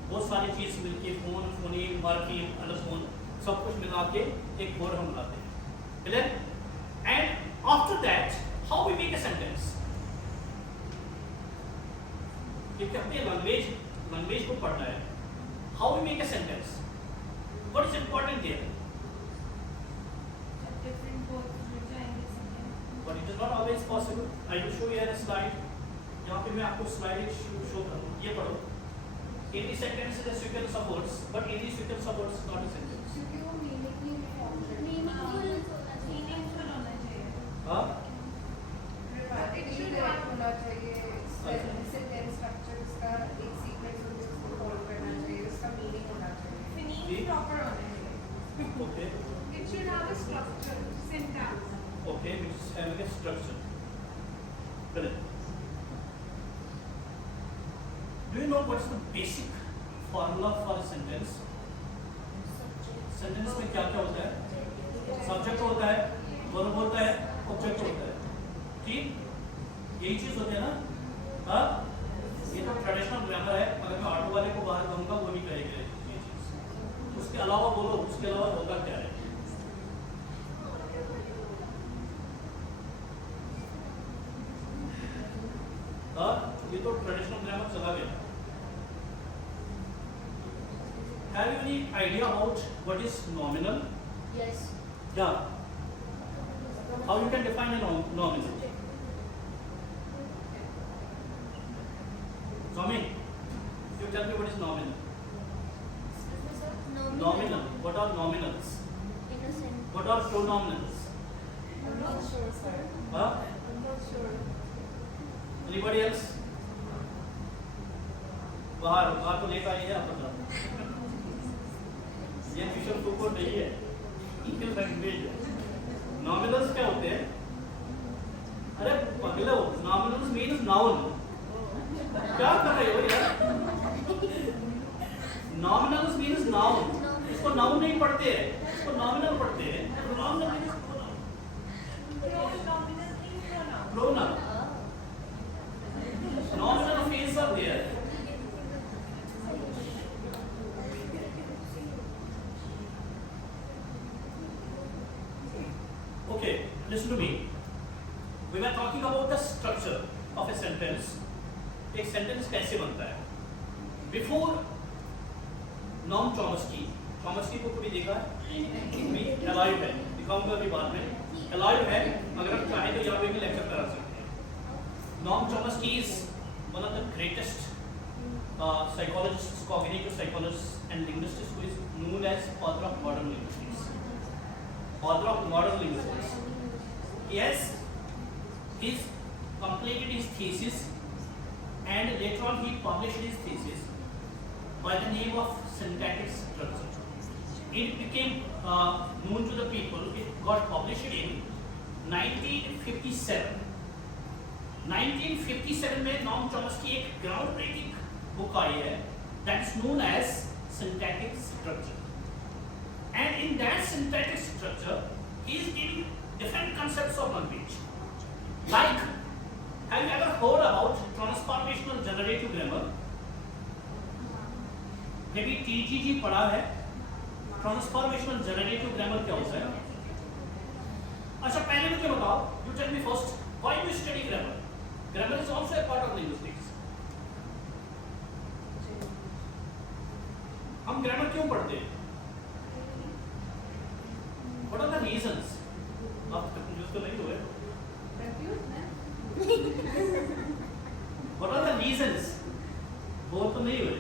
बहुत सारी चीज मिलके फोन, फोनीम, मॉर्फीम, एलोफोन सब कुछ मिला के एक वर्ड हम बनाते हैं. Clear? And after that how we make a sentence. ये कहते हैं लैंग्वेज को पढ़ना है. How we make a sentence, what is important there? But it is not always possible. I will show you here a slide. यहाँ पे मैं आपको स्लाइड शो करूँ. ये पढ़ो. In the sentence is a sequence of words, but in the sequence of words is not a sentence. Meaningful होना चाहिए. हाँ? it should not होना चाहिए सेंटेंस स्ट्रक्चर इसका एक सीक्वेंस होता है उसको फॉलो करना चाहिए उसका मीनिंग होना चाहिए फिनिश प्रॉपर होना चाहिए. Okay. it should have a structure syntax Okay, which is having a structure. Correct. Do you know what's the basic formula for a sentence? Sentence में क्या क्या होता है? Subject होता है, verb होता है, object होता है. ठीक? यही चीज होती है ना? हाँ? ये तो ट्रेडिशनल ग्रामर है. अगर मैं ऑटो वाले को बाहर कहूँगा वो नहीं करेगा ये चीज. उसके अलावा बोलो, उसके अलावा होता क्या है? ये तो ट्रेडिशनल ग्रामर चला गया. Have you any idea about what is nominal? Yes. Yeah. How you can define a nominal? Tommy, you tell me what is nominal. Nominal. What are nominals? Innocent. What are pronominals? I'm not sure sir Huh? I'm not sure Anybody else? बाहर तो लेकर आई है आप बताओ. ये विशुद्ध to को नहीं है. इक्वल लैंग्वेज है. Nominals क्या होते हैं? अरे पगलो, nominals means noun. क्या कर रहे हो यार? Nominals means noun. इसको noun नहीं पढ़ते हैं, इसको nominal पढ़ते हैं. Pronominal means pronominal pronoun. Nominal phrase are there. Okay, listen to me. We were talking about the structure of a sentence. एक sentence कैसे बनता है? Before Noam Chomsky को कभी देखा है? भी alive है. दिखाऊंगा अभी बाद में. Alive है. अगर आप चाहें तो यहाँ पे भी लेक्चर करा सकते हैं. Noam Chomsky is one of the greatest psychologists, cognitive psychologists, and linguistics who is known as father of modern linguistics. Father of modern linguistics. Yes, he's completed his thesis, and later on he published his thesis by the name of syntactic structure. It became known to the people. It got published in 1957. 1957 में Noam Chomsky एक ground breaking book आई है that is known as syntactic structure. And in that syntactic structure, he is giving different concepts of language. Like, have you ever heard about transformational generative grammar? Maybe TGG पढ़ा है. Transformational generative grammar क्या होता है? अच्छा पहले मुझे बताओ. You tell me first. Why do you study grammar? Grammar is also a part of linguistics. हम ग्रामर क्यों पढ़ते हैं? What are the reasons? आप कंफ्यूज तो नहीं हुए? What are the reasons? बोल तो नहीं हुए?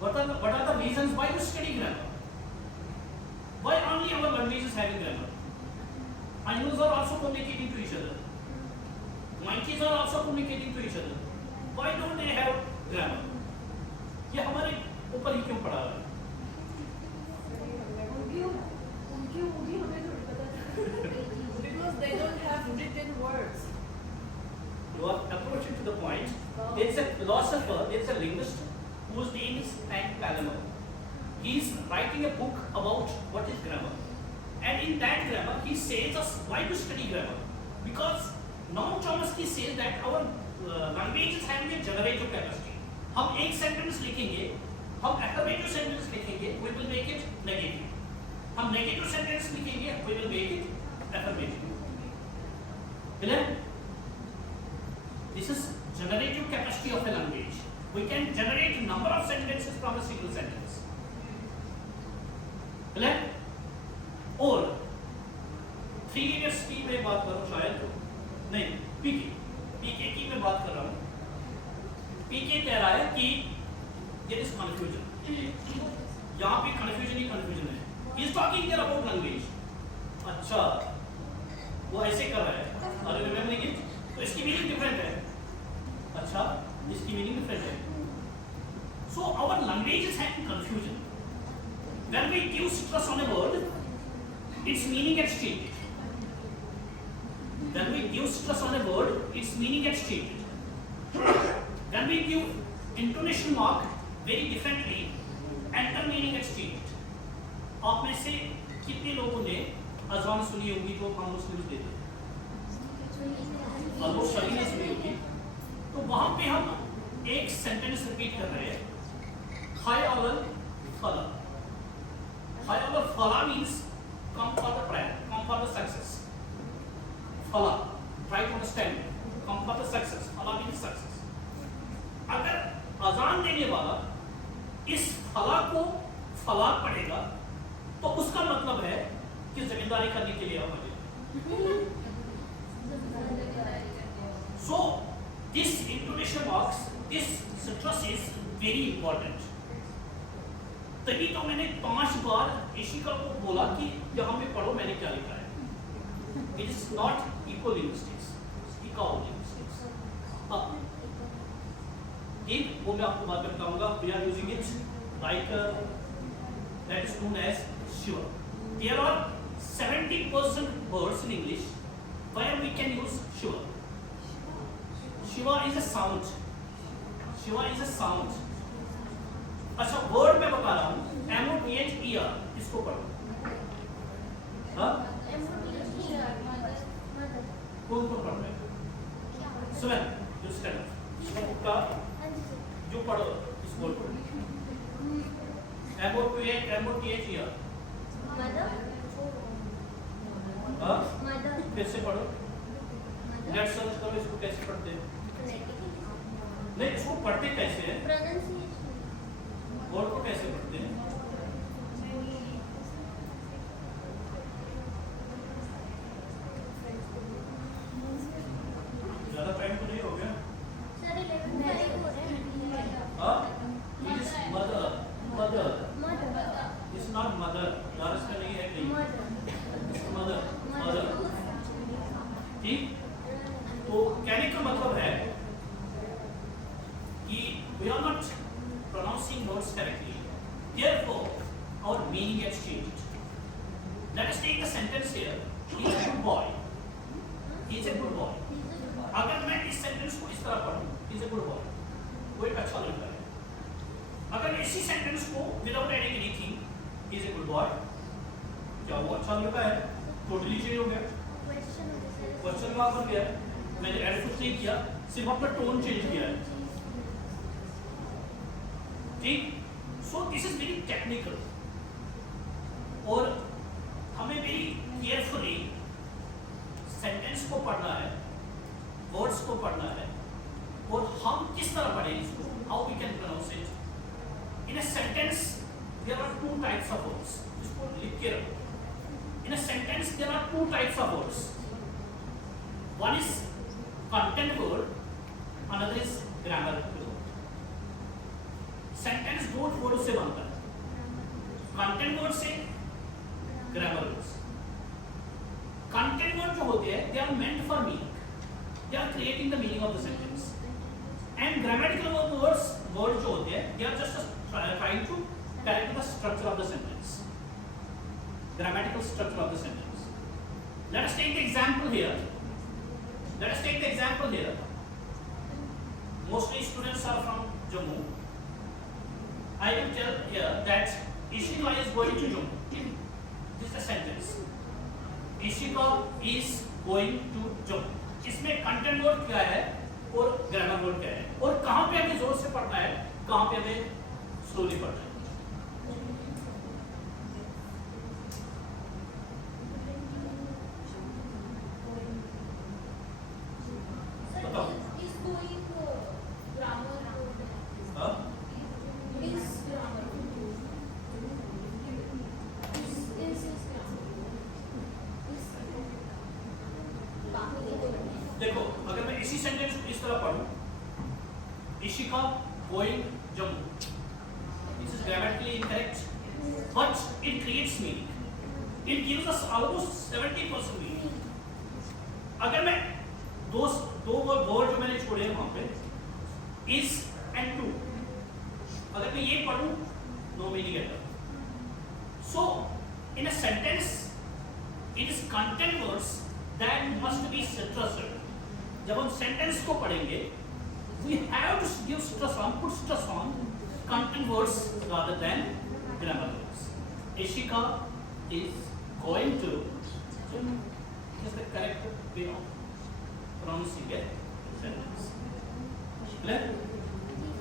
What are the reasons why you study grammar? Why only our language is having grammar? Animals are also communicating to each other. Monkeys are also communicating to each other. Why don't they have grammar? ये हमारे ऊपर ही क्यों पड़ा है? उनकी हमें थोड़ी पता है because they don't have written words. You are approaching to the point. There is a philosopher, there is a linguist whose name is Frank Palmer. He is writing a book about what is grammar. And in that grammar, he says us why to study grammar. Because Noam Chomsky says that our language is having a generative capacity. हम एक sentence लिखेंगे, हम affirmative sentence लिखेंगे, we will make it negative. हम negative sentence लिखेंगे, we will make it affirmative. Clear? This is generative capacity of a language. We can generate number of sentences from a single sentence. Clear? और 3 idiots की मैं बात करूँ शायद नहीं, पीके की मैं बात कर रहा हूँ. पीके कह रहा है कि there is confusion. यहाँ पे confusion ही confusion है. He is talking here about language. अच्छा, वो ऐसे कर रहा है. Are you remembering it? तो इसकी मीनिंग डिफरेंट है। अच्छा, इसकी मीनिंग डिफरेंट है। So our language is having confusion. When we give stress on a word, its meaning gets changed. When we give stress on a word, its meaning gets changed. When we give intonation mark very differently, and the meaning gets changed. आप में से कितने लोगों ने अज़ान सुनी होगी जो हम मुस्लिम्स देते हैं? ऑलमोस्ट सभी ने सुनी होगी। तो वहाँ पे हम एक सेंटेंस रिपीट कर रहे हैं, हाय अवल फला। हाय अवल फला means come for the prayer, come for the success. Fala, try to understand. Come for the success. Fala means success. अगर अजान देने वाला इस फला को फला पढ़ेगा, तो उसका मतलब है कि जमींदारी करने के लिए आओ मुझे। So this intonation marks, this stress is very important. तभी तो मैंने 5 बार इशिका को बोला कि यहाँ पे पढ़ो मैंने क्या लिखा है। It is not ecolinguistics, ecolinguistics. ठीक, वो मैं आपको बाद में बताऊंगा। We are using it like that is known as sure. There are 70% words in English where we can use sure. Sure is a sound, sure is a sound. अच्छा, word मैं बता रहा हूँ, MOTHER, इसको पढ़ो। हाँ, कौन कौन पढ़ रहे हैं? सुबह जो स्टैंड का जो पढ़ो इस वर्ड को। MOTHER, हाँ, कैसे पढ़ो? नेट सर्च करो इसको कैसे पढ़ते हैं। नहीं, इसको पढ़ते कैसे हैं? वर्ड को कैसे पढ़ते हैं? ज़्यादा टाइम तो नहीं हो गया? हाँ? It is mother, mother. It's not mother. दारस में नहीं है कहीं। It's mother, mother. ठीक? तो कहने का मतलब है कि we are not pronouncing words correctly. Therefore, our meaning gets changed. Let us take the sentence here. He is a good boy. He is a good boy. अगर मैं इस सेंटेंस को इस तरह पढ़ूं, he is a good boy, वो एक अच्छा लड़का है। अगर इसी सेंटेंस को without adding anything, he is a good boy, क्या वो अच्छा लड़का है? टोटली चेंज हो गया। क्वेश्चन मार्क बन गया। मैंने ऐड कुछ नहीं किया, सिर्फ अपना टोन चेंज किया है। ठीक, so this is very technical और हमें वेरी केयरफुली सेंटेंस को पढ़ना है, वर्ड्स को पढ़ना है और हम किस तरह पढ़ें इसको, how we can pronounce it. In a sentence there are 2 types of words, इसको लिख के रखो। In a sentence there are 2 types of words, one is content word, another is grammar word. Sentence 2 word से बनता है, content word से, grammar word से। Content word जो होते हैं they are meant for meaning, they are creating the meaning of the sentence, and grammatical word जो होते हैं they are just trying to correct the structure of the sentence, grammatical structure of the sentence. Let us take the example here. Let us take the example here. Mostly students are from Jammu. I will tell here that Ishika is going to Jammu. This is the sentence. Ishika is going to Jammu. इसमें content word क्या है और grammar word क्या है और कहाँ पे हमें जोर से पढ़ना है, कहाँ पे हमें slowly पढ़ना है। देखो, अगर मैं इसी सेंटेंस को इस तरह पढ़ूं, Ishika going Jammu, this is grammatically incorrect, but it creates meaning, it gives us almost 70% meaning. अगर मैं दो is and to. अगर मैं ये पढ़ूं no meaning at all. So in a sentence it is content words that must be structured. जब हम sentence को पढ़ेंगे we have to give stress on, put stress on content words rather than grammar words. Ishika is going to is the correct way of pronouncing a sentence. Clear?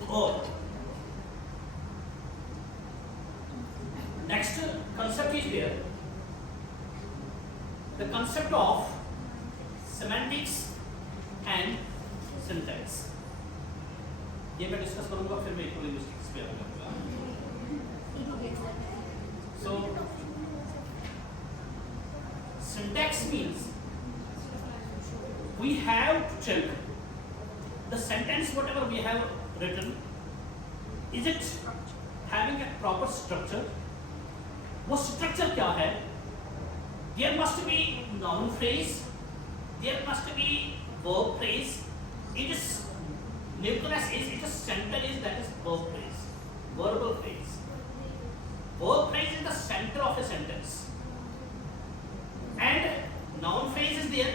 Or next concept is there. The concept of semantics and syntax. ये मैं discuss करूंगा फिर मैं इकोलिंग्विस्टिक्स पे आऊंगा. So syntax means we have to check the sentence whatever we have written, is it having a proper structure? वो structure क्या है? There must be noun phrase, there must be verb phrase. It is nucleus is, it is center is, that is verb phrase, verbal phrase. Verb phrase is the center of a sentence. And noun phrase is there.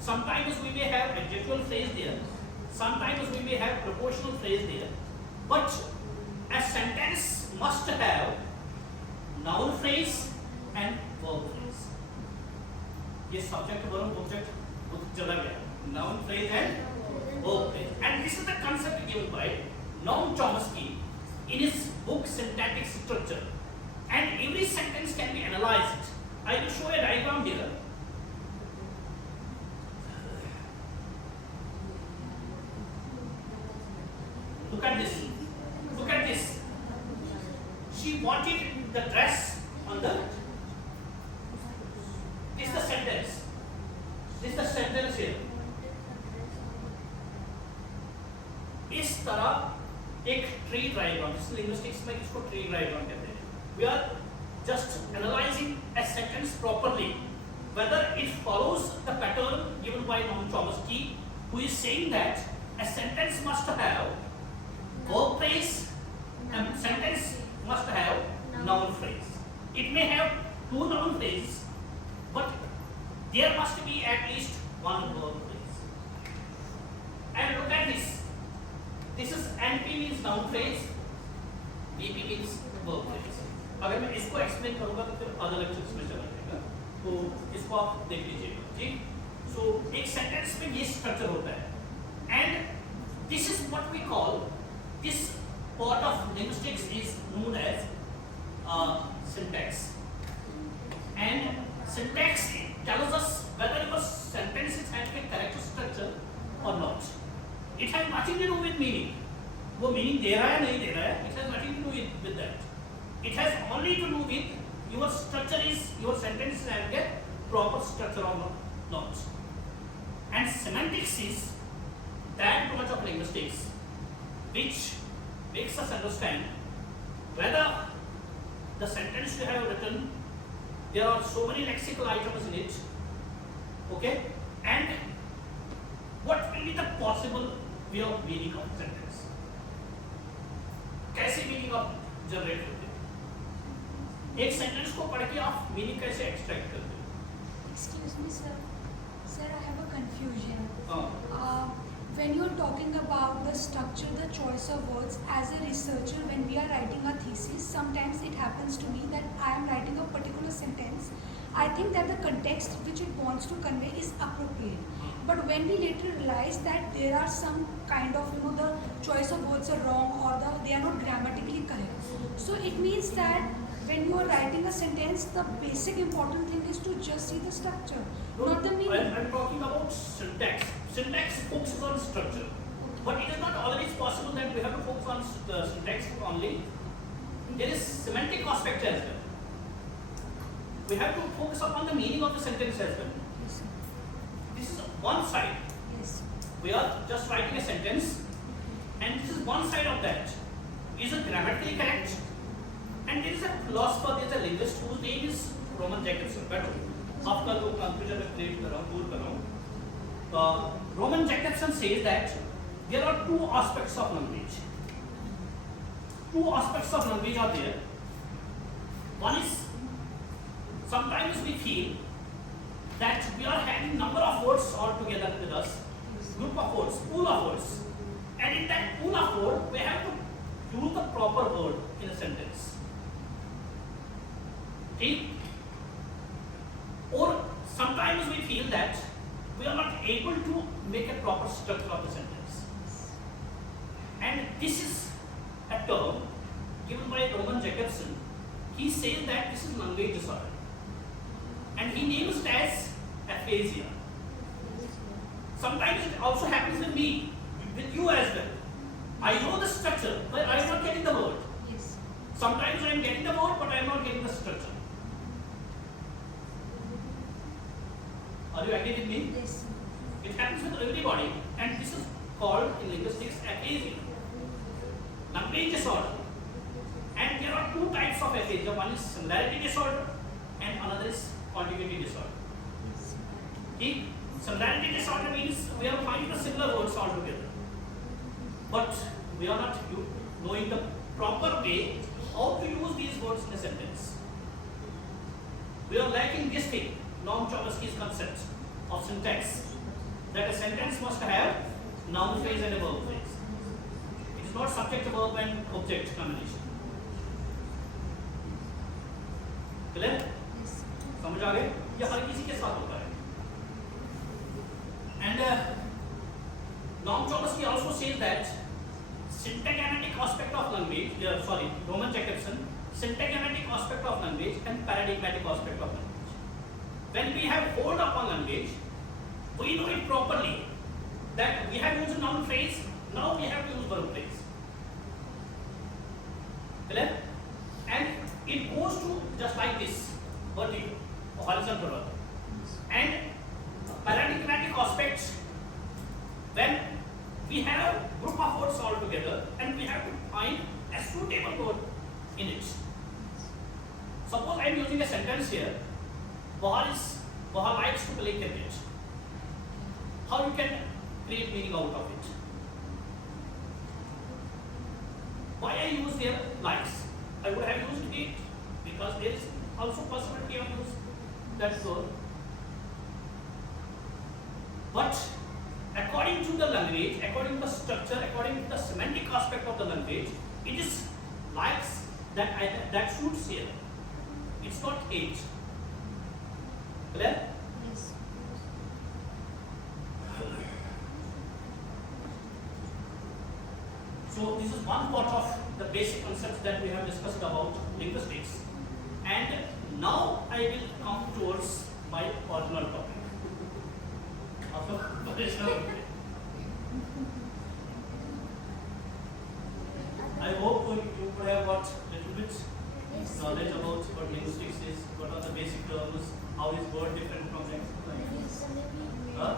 Sometimes we may have adjectival phrase there. Sometimes we may have propositional phrase there. But a sentence must have noun phrase and verb phrase. ये subject verb object चला गया. Noun phrase and verb phrase. And this is the concept given by Noam Chomsky in his book Syntactic Structure. And every sentence can be analyzed. I will show a diagram here. Look at this. Look at this. She wanted the dress on the. This is the sentence. This is the sentence here. इस तरह एक tree diagram, जिस linguistics में इसको tree diagram कहते हैं. We are just analyzing a sentence properly, whether it follows the pattern given by Noam Chomsky, who is saying that a sentence must have verb phrase and sentence must have noun phrase. It may have two noun phrases, but there must be at least one verb phrase. And look at this. This is NP means noun phrase, VP means verb phrase. अगर मैं इसको explain करूंगा तो फिर other lectures में चला जाएगा, तो इसको आप देख लीजिएगा. ठीक. सो एक सेंटेंस में ये स्ट्रक्चर होता है. And this is what we call, this part of linguistics is known as syntax. And syntax tells us whether your sentence is having a correct structure or not. It has nothing to do with meaning. वो meaning दे रहा है नहीं दे रहा है. It has nothing to do with that. It has only to do with your structure is, your sentence is having a proper structure or not. And semantics is that much of linguistics which makes us understand whether the sentence you have written, there are so many lexical items in it, okay, and what will be the possible way of meaning of the sentence. कैसे meaning of generate करते हैं? एक sentence को पढ़ के आप meaning कैसे extract करते हैं? Excuse me, sir. Sir, I have a confusion. When you're talking about the structure, the choice of words, as a researcher, when we are writing a thesis, sometimes it happens to me that I am writing a particular sentence. I think that the context which it wants to convey is appropriate. But when we later realize that there are some kind of, the choice of words are wrong or they are not grammatically correct. So it means that when you are writing a sentence, the basic important thing is to just see the structure, not the meaning. I'm talking about syntax. Syntax focuses on structure, but it is not always possible that we have to focus on syntax only. There is semantic aspect as well. We have to focus upon the meaning of the sentence as well. Yes, sir. This is one side. Yes. We are just writing a sentence, and this is one side of that. Is it grammatically correct? And there is a philosopher, there is a linguist whose name is Roman Jacobson. बैठो, आपका जो confusion मैं create कर रहा हूँ, दूर कर रहा हूँ. Roman Jacobson says that there are two aspects of language. Two aspects of language are there. One is, sometimes we feel that we are having number of words all together with us, group of words, pool of words, and in that pool of words we have to use the proper word in a sentence. Okay? Or sometimes we feel that we are not able to make a proper structure of the sentence. And this is a term given by Roman Jacobson. He says that this is language disorder. And he names it as aphasia. Sometimes it also happens with me, with you as well. I know the structure, but I am not getting the word. Yes. Sometimes I am getting the word, but I am not getting the structure. Are you agree with me? Yes. It happens with everybody, and this is called in linguistics aphasia, language disorder. And there are two types of aphasia. One is similarity disorder, and another is contiguity disorder. Okay? Similarity disorder means we are finding the similar words all together, but we are not knowing the proper way how to use these words in a sentence. We are lacking this thing, Noam Chomsky's concept of syntax, that a sentence must have noun phrase and a verb phrase. It is not subject verb and object combination. Clear? Yes. समझ आ गए? ये हर किसी के साथ होता है. And Noam Chomsky also says that syntagmatic aspect of language, Roman Jacobson, syntagmatic aspect of language and paradigmatic aspect of language. When we have hold upon language, we know it properly that we have used noun phrase, now we have to use verb phrase. Clear? And it goes to just like this, vertical, horizontal verb. And paradigmatic aspects, when we have group of words all together and we have to find a suitable word in it. Suppose I am using a sentence here, Bahar likes to play cricket. How you can create meaning out of it? Why I use here likes? I would have used it because there is also possibility of use that word. But according to the language, according to the structure, according to the semantic aspect of the language, it is likes that suits here. It's not hate. Clear? Yes. So this is one part of the basic concepts that we have discussed about linguistics. And now I will come towards my original topic. I hope you could have got a little bit knowledge about what linguistics is, what are the basic terms, how is word different from next. Huh?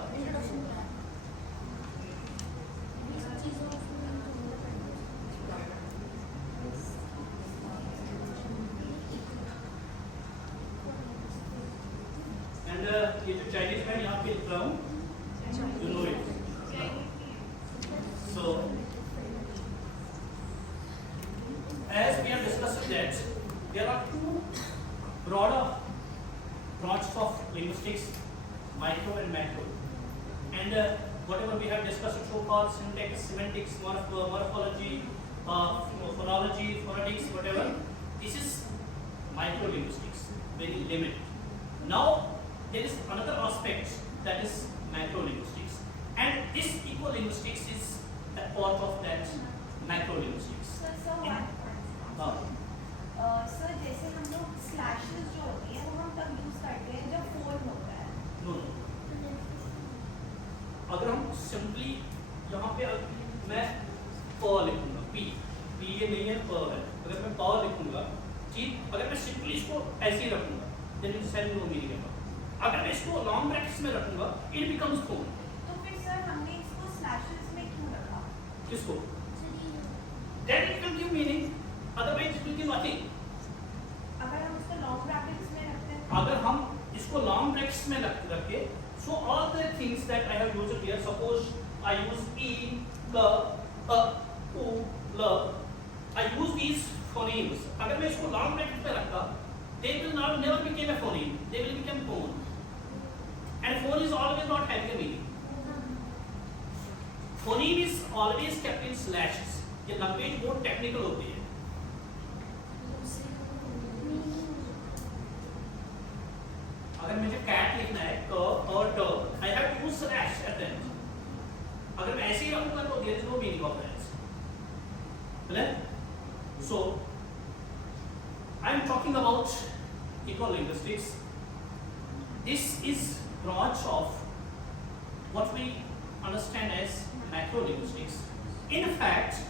And ये जो Chinese में यहाँ पे लिख रहा हूँ, you know it. So, as we have discussed that, there are two broader branches of linguistics, micro and macro. And whatever we have discussed so far, syntax, semantics, morphology, phonology, phonetics, whatever, this is micro linguistics, very limited. Now, there is another aspect that is macro linguistics, and this ecolinguistics is a part of that macro linguistics. Sir जैसे हम लोग slashes जो होती हैं वो हम तब use करते हैं जब फोन होता है. No. अगर हम सिंपली यहाँ पे मैं प लिखूंगा, पी ये नहीं है, प है. अगर मैं प लिखूंगा, ठीक, अगर मैं सिंपली इसको ऐसे ही रखूंगा, then it is having no meaning at all. अगर मैं इसको लॉन्ग ब्रैकेट्स में रखूंगा, it becomes फोन. तो फिर सर हमने इसको स्लैशेस में क्यों रखा? किसको? Then it will give meaning, otherwise it will give nothing. अगर हम इसको लॉन्ग ब्रैकेट्स में रखते हैं अगर हम इसको लॉन्ग ब्रैकेट्स में रखे, so all the things that I have used here. Suppose I use e, l, u, l. I use these phonemes. अगर मैं इसको long bracket पे रखता, they will not never become a phoneme. They will become phone. And phone is always not having a meaning. Phoneme is always kept in slashes. ये language बहुत technical होती है. अगर मुझे cat लिखना है क और ट, I have to use slash at the end. अगर मैं ऐसे ही रखूंगा तो there is no meaning of that. Clear? So I am talking about ecolinguistics. This is branch of what we understand as macrolinguistics. In fact,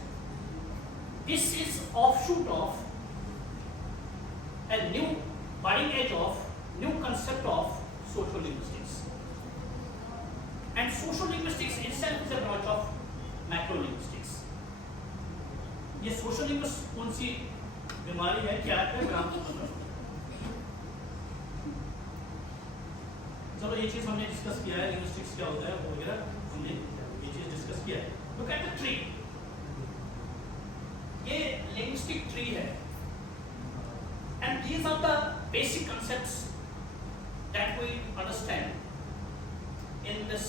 this is offshoot of a new budding edge of new concept of social linguistics. And social linguistics itself is a branch of macrolinguistics. ये social linguistics कौन सी बीमारी है, क्या है, मैं आपको बताऊं. चलो ये चीज हमने डिस्कस किया है, लिंग्विस्टिक्स क्या होता है वगैरह हमने ये चीज डिस्कस किया है. Look at the tree. ये linguistic tree है. And these are the basic concepts that we understand in this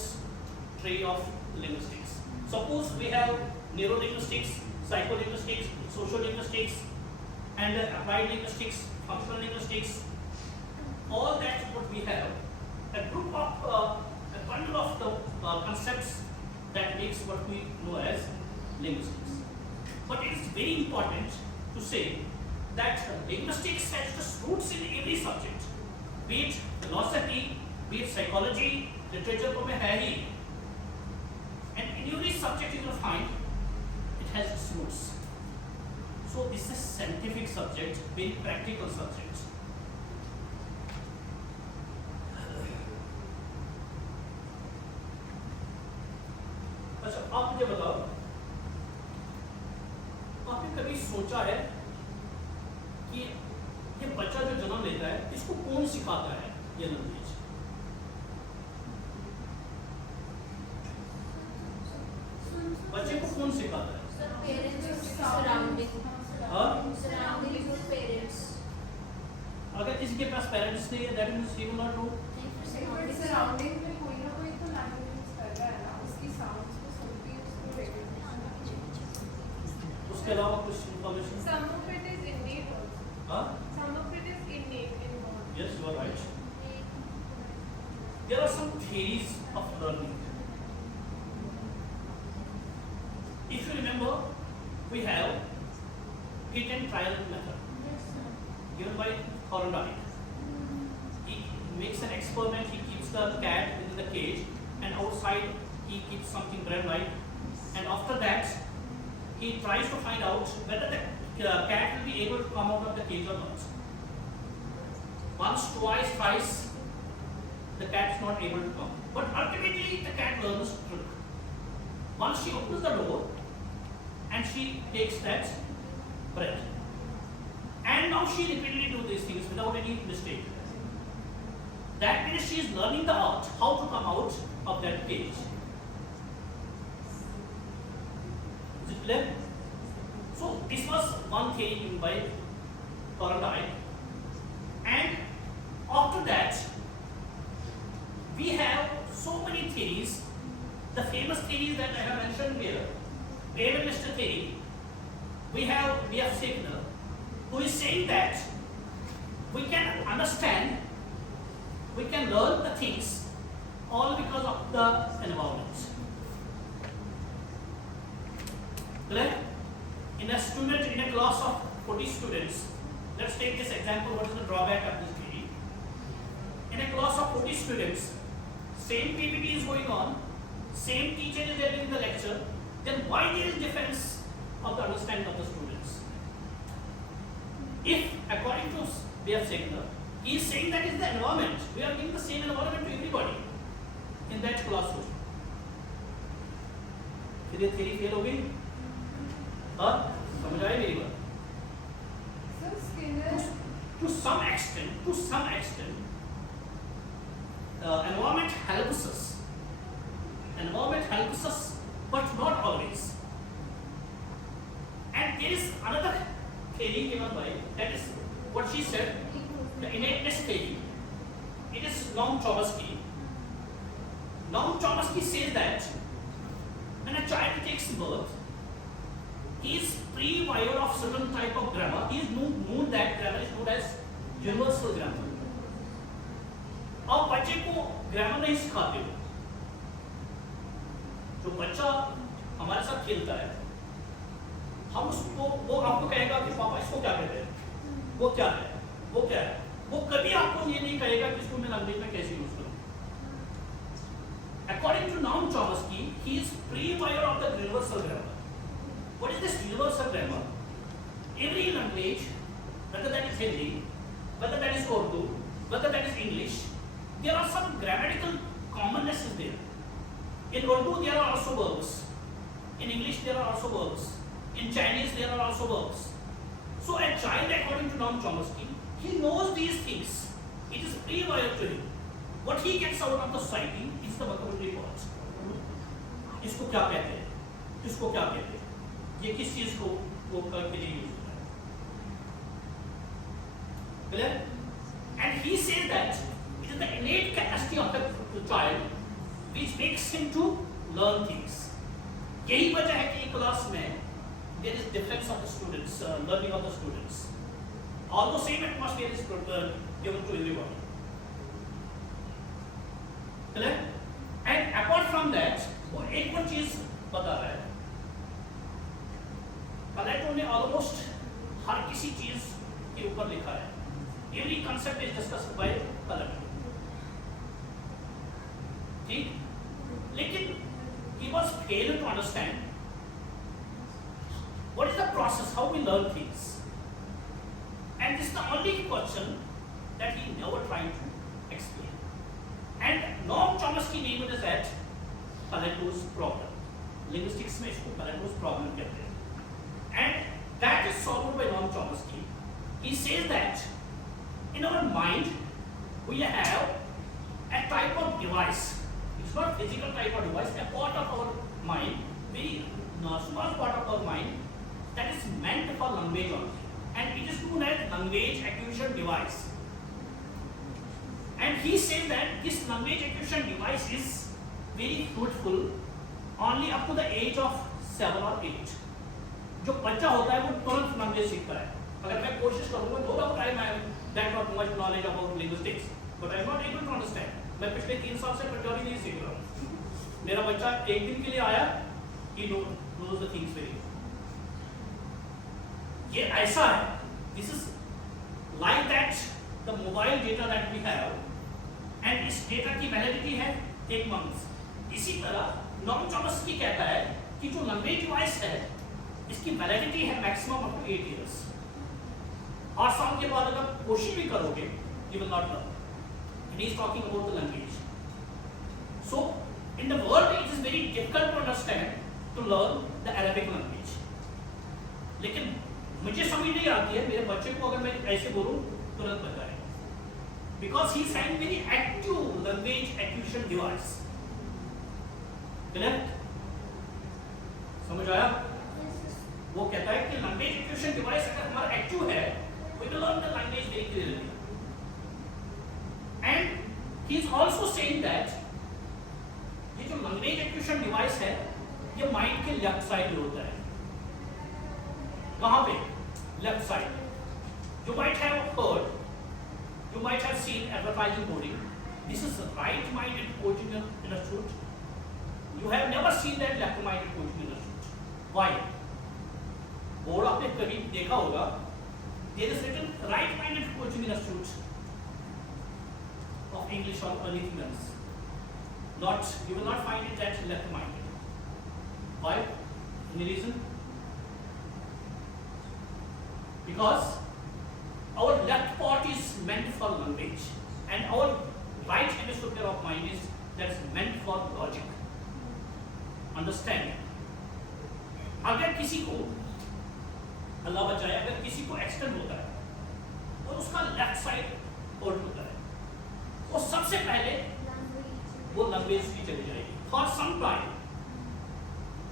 tree of linguistics. Suppose we have neurolinguistics, psycholinguistics, sociolinguistics, and applied linguistics, functional linguistics. All that what we have, a group of a bundle of the concepts that makes what we know as linguistics. But it is very important to say that linguistics has just roots in every subject, be it philosophy, be it psychology, literature तो में है ही, and in every subject you will find it has its roots. So this is a scientific subject, very practical subject. अच्छा आप मुझे बताओ, आपने कभी सोचा है कि ये बच्चा जो जन्म लेता है इसको कौन सिखाता है ये लैंग्वेज? बच्चे को कौन सिखाता है? अगर किसी के पास पेरेंट्स नहीं है, that means he will not know. Surrounding में कोई ना कोई तो लैंग्वेज यूज कर रहा है ना, उसकी साउंड्स को सुन के उसको रेगुलेट. उसके अलावा कुछ information? Some of it is innate also. हाँ? Some of it is innate in born. Yes, you are right. There are some theories of learning. If you remember, we have hit and trial method given by Thorndike. He makes an experiment. He keeps the cat in the cage, and outside he keeps something bread like, and after that he tries to find out whether the cat will be able to come out of the cage or not. Once, twice, thrice, the cat is not able to come. But ultimately the cat learns trick. Once she opens the door and she takes that bread, and now she repeatedly do these things without any mistake. That means she is learning the art how to come out of that cage. Is it clear? So this was one theory given by Thorndike, and after that we have so many theories. The famous theories that I have mentioned here, Raven-Lister theory. We have B.F. Siegner, who is saying that we can understand, we can learn the things all because of the environment. Clear? In a class of 40 students, let's take this example. What is the drawback of this theory? In a class of 40 students, same PPT is going on, same teacher is delivering the lecture, then why there is difference of the understanding of the students? If, according to B.F. Siegner, he is saying that is the environment. We are giving the same environment to everybody in that classroom. फिर ये theory fail हो गई? हाँ, समझ आए मेरी बात? So Skinner, To some extent, environment helps us environment helps us, but not always. And there is another theory given by, that is what she said, the innateness theory. It is Noam Chomsky. Noam Chomsky says that when a child takes birth, he is pre-wired of certain type of grammar. He is known that grammar is known as universal grammar. आप बच्चे को grammar नहीं सिखाते हो, जो बच्चा हमारे साथ खेलता है, हम उसको, वो आपको कहेगा कि पापा इसको क्या कहते हैं, वो क्या है, वो क्या है, वो कभी आपको ये नहीं कहेगा कि इसको मैं लैंग्वेज में कैसे यूज करूं. According to Noam Chomsky, he is pre-wired of the universal grammar. What is this universal grammar? Every language, whether that is Hindi, whether that is Urdu, whether that is English, there are some grammatical commonnesses there. In Urdu there are also verbs. In English there are also verbs. In Chinese there are also verbs. So a child, according to Noam Chomsky, he knows these things. It is pre-wired to him. What he gets out of the society is the vocabulary words. इसको क्या कहते हैं, इसको क्या कहते हैं, ये किस चीज को वो के लिए यूज होता है. Clear? And he says that it is the innate capacity of the child which makes him to learn things. यही वजह है कि क्लास में there is difference of the students, learning of the students. Although same atmosphere is given to everyone. Clear? And apart from that, वो एक और चीज बता रहा है. प्लेटो ने ऑलमोस्ट हर किसी चीज के ऊपर लिखा है. Every concept is discussed by Plato. ठीक? लेकिन he was failed to understand what is the process, how we learn things. And this is the only question that he never tried to explain. And Noam Chomsky named it as that Plato's problem. Linguistics में इसको Plato's problem कहते हैं. And that is solved by Noam Chomsky. He says that in our mind we have a type of device. It's not physical type of device. A part of our mind, very small part of our mind, that is meant for language only. And it is known as language acquisition device. And he says that this language acquisition device is very fruitful only up to the age of 7 or 8. जो बच्चा होता है वो तुरंत language सीखता है. अगर मैं कोशिश करूँगा, no doubt I have that not much knowledge about linguistics, but I am not able to understand. मैं पिछले 3 साल से पटवारी नहीं सीख रहा हूँ. मेरा बच्चा एक दिन के लिए आया, he knows the things very well. ये ऐसा है. This is like that the mobile data that we have, and इस डेटा की वैलिडिटी है 1 मंथ. इसी तरह नॉम चॉम्स्की कहता है कि जो लैंग्वेज डिवाइस है इसकी वैलिडिटी है मैक्सिमम अप टू 8 इयर्स. 8 साल के बाद अगर कोशिश भी करोगे you will not learn. And he is talking about the language. So in the world it is very difficult to understand to learn the Arabic language. लेकिन मुझे समझ नहीं आती है मेरे बच्चे को अगर मैं ऐसे बोलूं तुरंत बताए, because he is having very active language acquisition device. Correct? समझ आया? वो कहता है कि language acquisition device अगर हमारा active है, we will learn the language very clearly. And he is also saying that ये जो language acquisition device है, ये mind के left side में होता है. कहाँ पे? Left side. You might have heard, you might have seen advertising boarding. This is right-minded coaching in a suit. You have never seen that left-minded coaching in a suit. Why? Board आपने कभी देखा होगा. There is written right-minded coaching in a suit of English or anything else. Not, you will not find it that left-minded. Why? Any reason? Because our left part is meant for language and our right hemisphere of mind is that's meant for logic, understanding. अगर किसी को अल्लाह बचाए, अगर किसी को accident होता है और उसका लेफ्ट साइड हर्ट होता है, वो सबसे पहले वो लैंग्वेज की चली जाएगी. फॉर सम टाइम,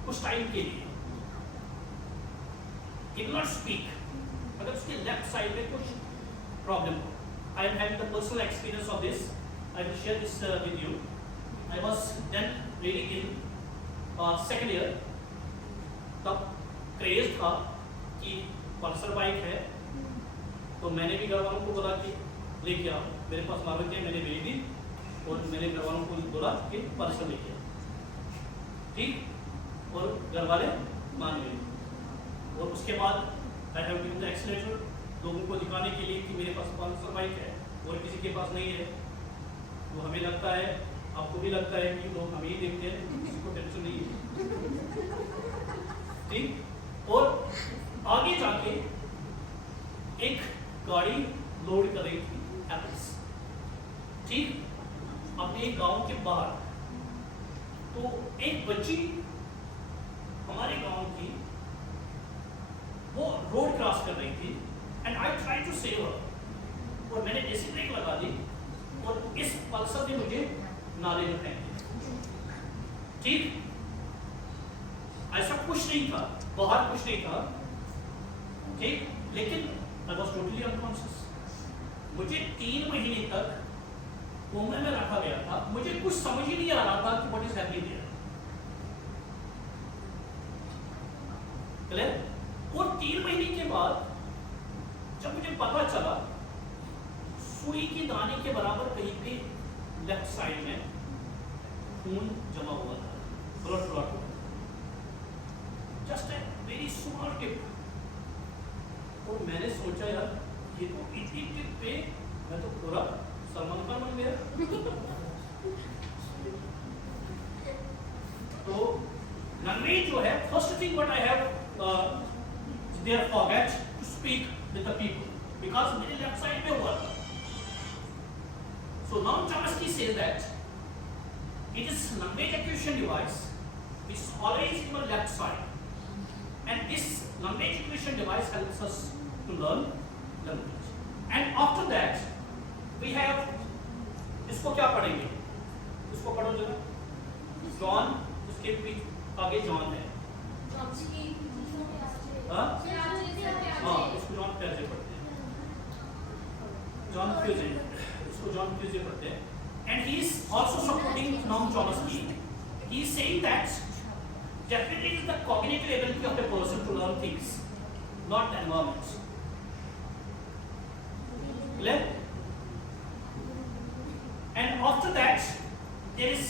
कुछ टाइम के लिए he will not speak, अगर उसके लेफ्ट साइड में कुछ प्रॉब्लम हो. I am having the personal experience of this. I will share this with you. I was then reading in second year. तब craze था कि पल्सर बाइक है, तो मैंने भी घर वालों को बोला कि लेके आओ, मेरे पास मारुति है, मैंने मेरी दी और मैंने घर वालों को बोला कि पल्सर लेके आओ. ठीक, और घर वाले मान गए. और उसके बाद I have given the accelerator लोगों को दिखाने के लिए कि मेरे पास पल्सर बाइक है और किसी के पास नहीं है. तो हमें लगता है, आपको भी लगता है कि लोग हमें ही देखते हैं, किसी को टेंशन नहीं है. ठीक, और आगे जाके एक गाड़ी लोड कर रही थी एप्पल्स, ठीक, अपने गांव के बाहर. तो एक बच्ची हमारे गांव की वो रोड क्रॉस कर रही थी and I try to save her, और मैंने जैसे ब्रेक लगा दी और इस पल्सर ने मुझे नाले में फेंक दिया. ठीक, ऐसा कुछ नहीं था, बाहर कुछ नहीं था. ठीक, लेकिन आई वॉज टोटली अनकॉन्शियस. मुझे 3 महीने तक कोमे में रखा गया था. मुझे कुछ समझ ही नहीं आ रहा था कि what is happening there. Clear? और 3 महीने के बाद जब मुझे पता चला, सुई की दाने के बराबर कहीं पे लेफ्ट साइड में खून जमा हुआ था, blood clot. Just a very small tip. और मैंने सोचा यार ये तो इतनी टिप पे मैं तो पूरा सलमान खान बन गया. तो लैंग्वेज जो है, first thing what I have there forget to speak with the people, because मेरे लेफ्ट साइड पे हुआ था. So now Chomsky says that it is language acquisition device which is always in your left side, and this language acquisition device helps us to learn language. And after that we have, इसको क्या पढ़ेंगे, इसको पढ़ो जरा. John, उसके पीछे आगे John है. हाँ, इसको जॉन कैसे पढ़ते हैं? जॉन फ्यूजे, इसको जॉन फ्यूजे पढ़ते हैं. And he is also supporting Noam Chomsky. He is saying that definitely it is the cognitive ability of a person to learn things, not the environment. Clear? And after that, there is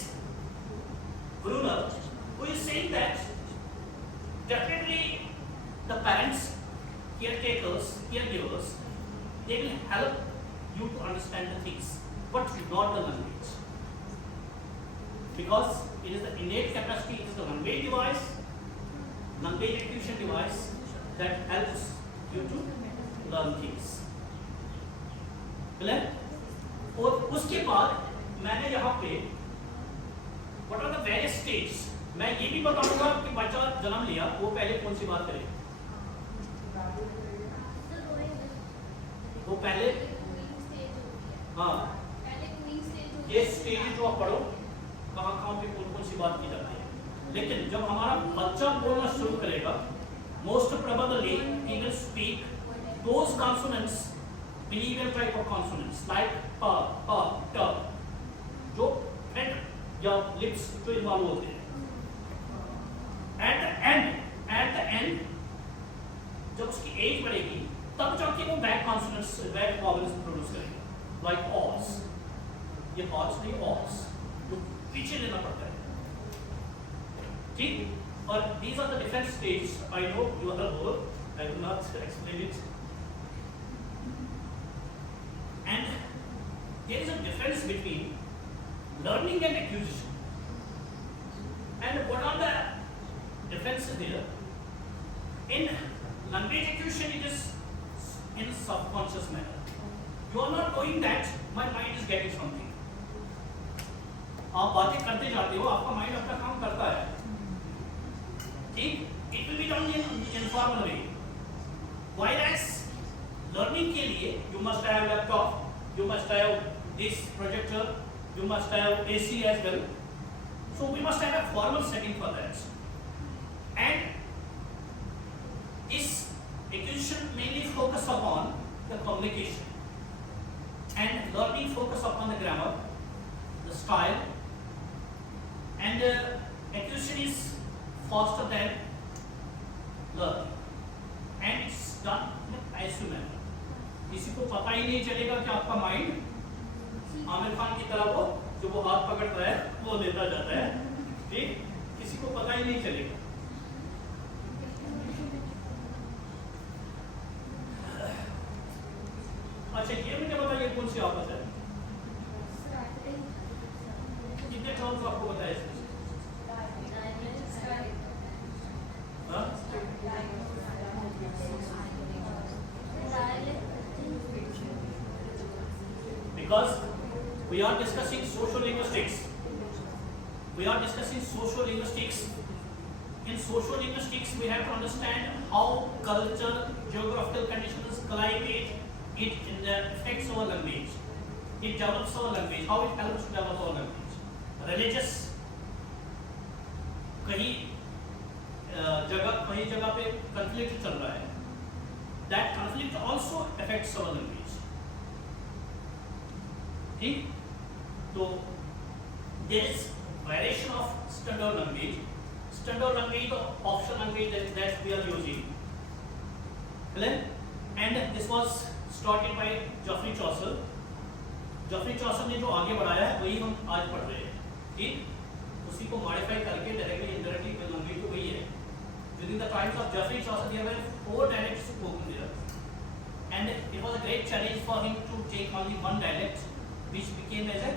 Brunner, who is saying that definitely the parents, caretakers, caregivers, they will help you to understand the things, but not the language. Because it is the innate capacity, it is the language device, language acquisition device that helps you to learn things. Clear? और उसके बाद मैंने यहाँ पे what are the various stages, मैं ये भी बताऊंगा कि बच्चा जन्म लिया वो पहले कौन सी बात करे. वो पहले, हाँ, ये स्टेज जो आप पढ़ो कहाँ कहाँ पे कौन कौन सी बात की जाती है. लेकिन जब हमारा बच्चा बोलना शुरू करेगा, most probably he will speak those consonants, behavioral type of consonants like pa, pa, ta, जो head या lips जो इन्वॉल्व होते हैं. At the end, जब उसकी एज बढ़ेगी तब जाके वो back consonants, back vowels produce करेगा, लाइक ऑस. ये ऑस नहीं, ऑस जो पीछे लेना पड़ता है. ठीक, और these are the different stages. I know you are all, I will not explain it. And there is a difference between learning and acquisition. And what are the differences there? In language acquisition, it is in subconscious manner. You are not knowing that my mind is getting something. आप बातें करते जाते हो, आपका mind अपना काम करता है. ठीक, it will be done in informal way. Whereas learning के लिए you must have laptop, you must have this projector, you must have AC as well. So we must have a formal setting for that. And this acquisition mainly focus upon the communication, and learning focus upon the grammar, the style, and acquisition is faster than learning, and it's done in a passive manner. किसी को पता ही नहीं चलेगा कि आपका mind Aamir Khan की तरह वो जो वो हाथ पकड़ता है वो लेता जाता है, ठीक, किसी को पता ही नहीं चलेगा. अच्छा ये मुझे बताइए कौन सी आपस है, कितने टर्म्स आपको बताया इसमें? हाँ? Because we are discussing social linguistics. We are discussing social linguistics. In social linguistics, we have to understand how culture, geographical conditions, climate, it affects our language. It develops our language. How it helps to develop our language. Religious, कहीं जगह पे conflict चल रहा है. That conflict also affects our language. ठीक? तो there is variation of standard language. Standard language, the optional language that we are using. Clear? And this was started by Geoffrey Chaucer. Geoffrey Chaucer ने जो आगे बढ़ाया है वही हम आज पढ़ रहे हैं. ठीक? उसी को मॉडिफाई करके डायरेक्टली इनडायरेक्टली लैंग्वेज तो वही है. During the times of Geoffrey Chaucer, there were 4 dialects spoken there, and it was a great challenge for him to take only one dialect, which became as a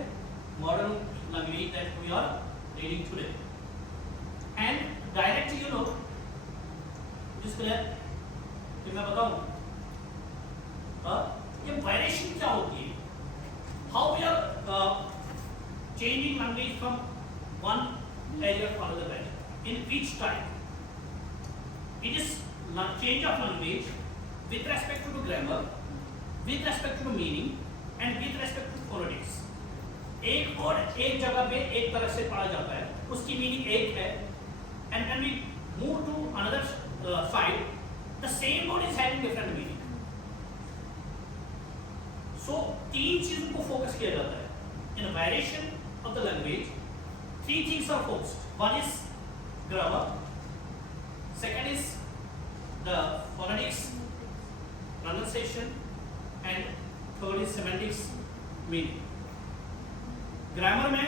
modern language that we are reading today. And dialect, you know, is clear? तो मैं बताऊं, ये variation क्या होती है? How we are changing language from one area to another area? In which time? It is change of language with respect to the grammar, with respect to the meaning, and with respect to phonetics. एक word एक जगह पे एक तरह से पढ़ा जाता है, उसकी मीनिंग एक है, and when we move to another side, the same word is having different meaning. So 3 चीजों को फोकस किया जाता है. In a variation of the language, 3 things are focused. One is grammar, second is the phonetics, pronunciation, and third is semantics, meaning. Grammar में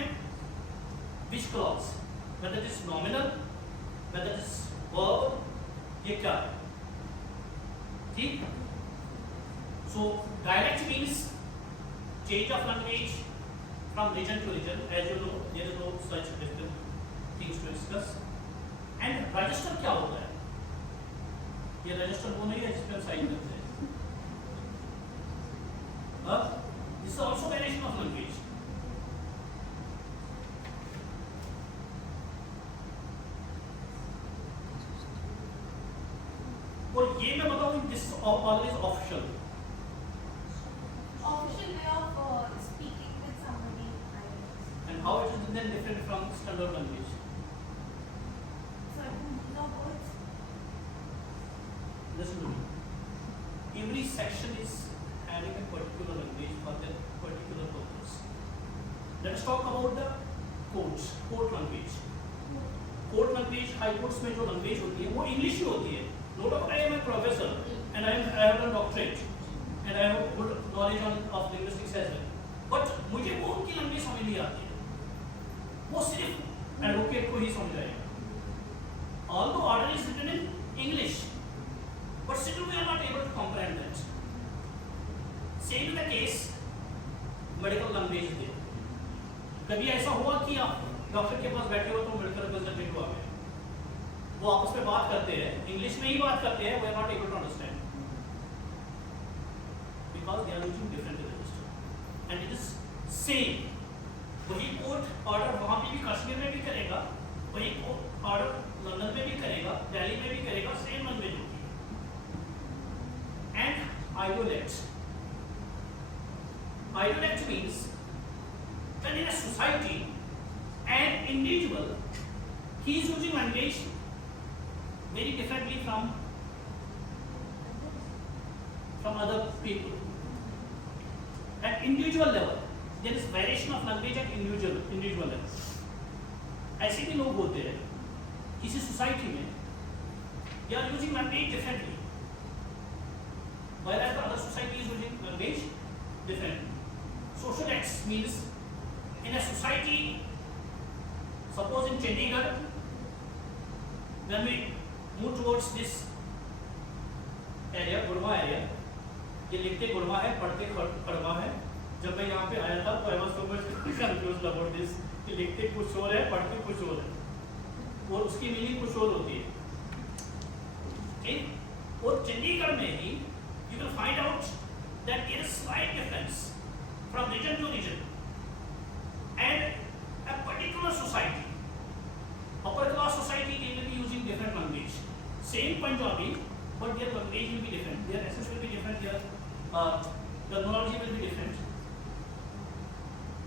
which clause, whether it is nominal, whether it is verb, ये क्या है? ठीक? So dialect means change of language from region to region. As you know, there is no such different things to discuss. And register क्या होता है? ये register वो नहीं है जिसपे हम साइन करते हैं. This is also variation of language. और ये मैं बताऊँ, this is always official. Official way of speaking with somebody. And how it is then different from standard language? Certain words. Listen to me. Every section is having a particular language for that particular purpose. Let us talk about the courts, court language. Court language, high courts में जो language होती है, वो English ही होती है. No doubt I am a professor and I have done doctorate and I have good knowledge of linguistics as well. But मुझे वो उनकी language समझ नहीं आती है. वो सिर्फ advocate को ही समझ आएगा. Although order is written in English, but still we are not able to comprehend that. Same in the case medical language में. कभी ऐसा हुआ कि आप डॉक्टर के पास बैठे हो तो मेडिकल रिप्रेजेंटेटिव आ गए, वो आपस में बात करते हैं, इंग्लिश में ही बात करते हैं, we are not able to understand because they are using different register and it is same. वही कोर्ट ऑर्डर वहाँ पे भी कश्मीर में भी करेगा, वही कोर्ट ऑर्डर लंदन में भी करेगा, दिल्ली में भी करेगा, सेम लैंग्वेज होगी. And idiolect. Idiolect means when in a society an individual he is using language very differently from other people. At individual level, there is variation of language at individual level. ऐसे भी लोग होते हैं किसी society में, they are using language differently, whereas the other society is using language differently. Social acts means in a society, suppose in Chandigarh, when we move towards this area, Gudwa area, ये लिखते गुड़वा है, पढ़ते खड़वा है. जब मैं यहाँ पे आया था तो I was so much confused about this कि लिखते कुछ और है, पढ़ते कुछ और है, और उसकी मीनिंग कुछ और होती है. ठीक? और चंडीगढ़ में ही you will find out that there is slight difference from region to region, and a particular society, upper class society, they will be using different language. Same Punjabi, but their language will be different. Their accents will be different. Their terminology will be different.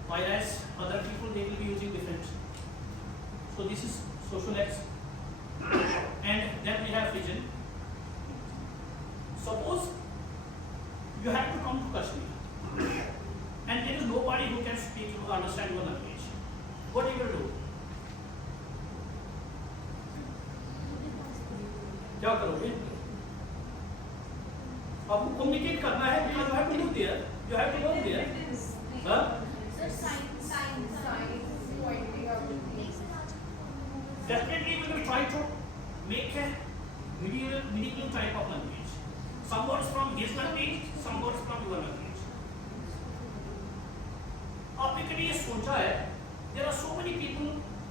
Whereas other people, they will be using different. So this is social acts. And then we have vision. Suppose you have to come to Kashmir, and there is nobody who can speak or understand your language. What you will do? क्या करोगे? आपको communicate करना है, because you have to live there, you have to work there. Huh? Definitely we will try to make a medieval type of language. Some words from his language, some words from your language. आपने कभी ये सोचा है? There are so many people,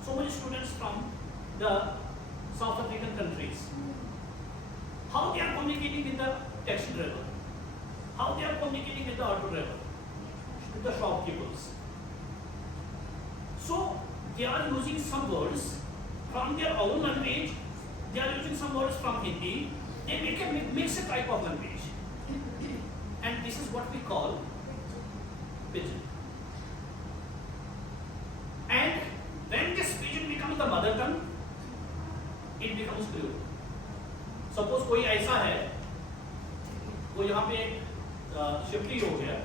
so many students from the South African countries. How they are communicating with the taxi driver? How they are communicating with the auto driver? With the shopkeepers? So they are using some words from their own language. They are using some words from Hindi. They make a mixed type of language, and this is what we call pidgin. And when this pidgin becomes the mother tongue, it becomes Creole. Suppose कोई ऐसा है, वो यहाँ पे shifting हो गया,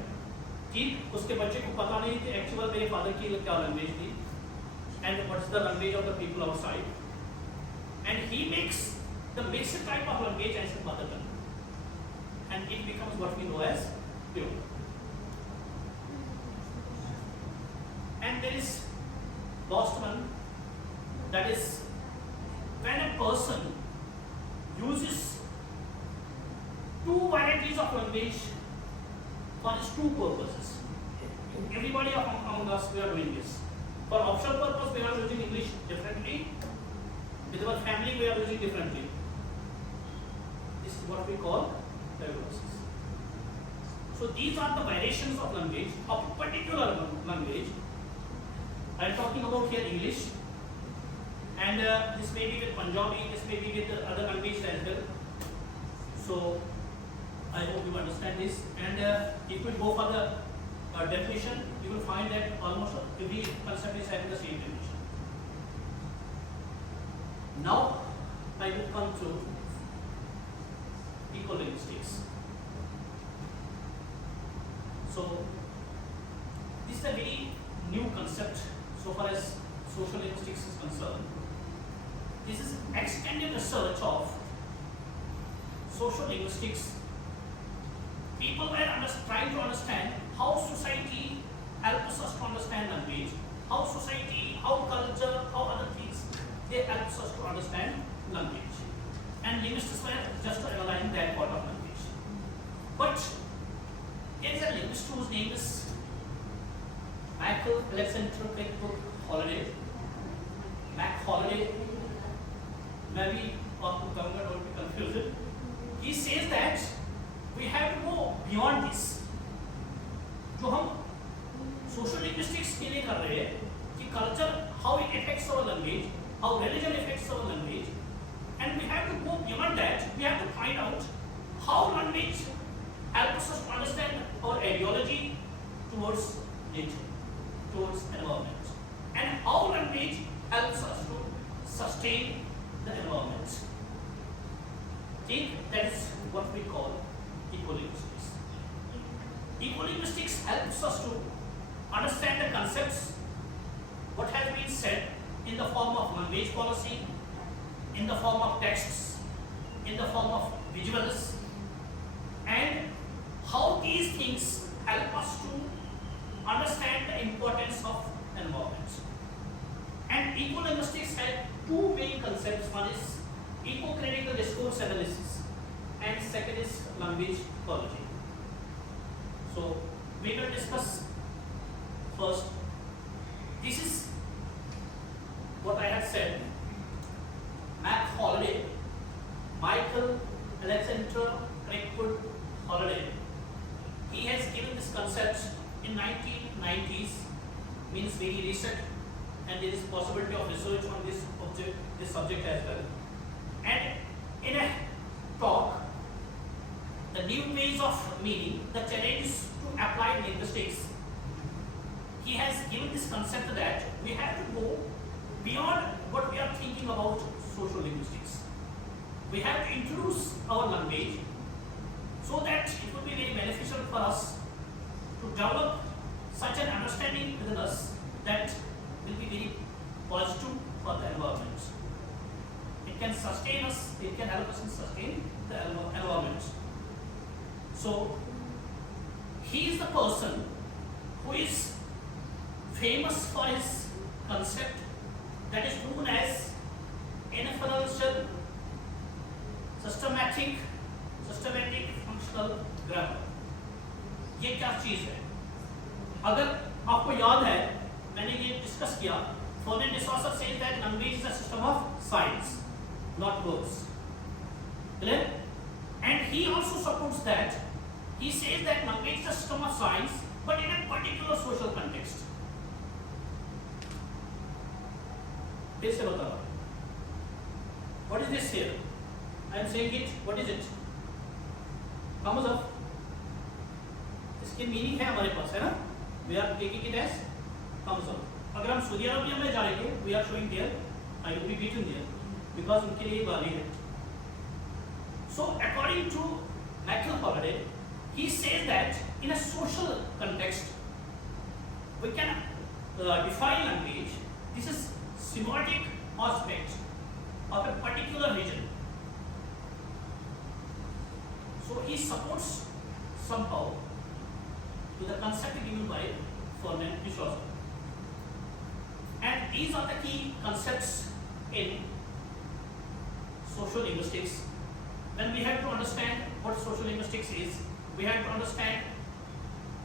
ठीक, उसके बच्चे को पता नहीं कि एक्चुअल मेरे फादर की क्या लैंग्वेज थी, and what is the language of the people outside, and he makes the mixed type of language as his mother tongue, and it becomes what we know as Creole. And there is last one, that is when a person uses two varieties of language for his two purposes. Everybody among us, we are doing this. For optional purpose, we are using English differently. With our family, we are using differently. This is what we call diagnosis. So these are the variations of language, of a particular language. I am talking about here English. And this may be with Punjabi, this may be with other languages as well. So I hope you understand this. And if we go for the definition, you will find that almost every concept is having the same definition. Now I will come to ecolinguistics. So this is a very new concept so far as social linguistics is concerned. This is extended research of social linguistics. People were trying to understand how society helps us to understand language, how society, how culture, how other things, they help us to understand language. And linguists were just analyzing that part of language. But there is a linguist whose name is Michael Alexander Holiday. Mac Holiday. Maybe आपको कहूँगा don't be confused. He says that we have to go beyond this. जो हम social linguistics के लिए कर रहे हैं कि culture, how it affects our language, how religion affects our language, and we have to go beyond that. We have to find out how language helps us to understand our ideology towards nature, towards environment, and how language helps us to sustain the environment. Think that is what we call ecolinguistics. Ecolinguistics helps us to understand the concepts, what has been said in the form of language policy, in the form of texts, in the form of visuals, and how these things help us to understand the importance of environment. And ecolinguistics has two main concepts. One is eco-critical discourse analysis, and second is language ecology. So we will discuss first. This is what I had said. Mac Holiday, Michael Alexander Crickwood Holiday. He has given this concept in 1990s, means very recent, and there is possibility of research on this subject as well. And in a talk, the new ways of meaning, the challenge to applied linguistics, he has given this concept that we have to go beyond what we are thinking about social linguistics. We have to introduce our language so that it will be very beneficial for us to develop such an understanding within us that will be very positive for the environment. It can sustain us, it can help us in sustain the environment. So, he is the person who is famous for his concept that is known as inferential systematic functional grammar. ये क्या चीज है? अगर आपको याद है, मैंने ये डिस्कस किया. Foreign Discourses says that language is a system of signs, not words. Clear? And he also supports that. He says that language is a system of signs, but in a particular social context. फिर से बताओ. What is this here? I am saying it. What is it? Thumbs up. इसकी meaning है हमारे पास, है ना? We are taking it as thumbs up. अगर हम सऊदी अरबिया में जाएंगे, we are showing there. I will be beaten there because उनके लिए गाली है. So according to Michael Holiday, he says that in a social context, we can define language. This is semiotic aspect of a particular region. So he supports somehow to the concept given by Foreign Discourses. And these are the key concepts in social linguistics. When we have to understand what social linguistics is, we have to understand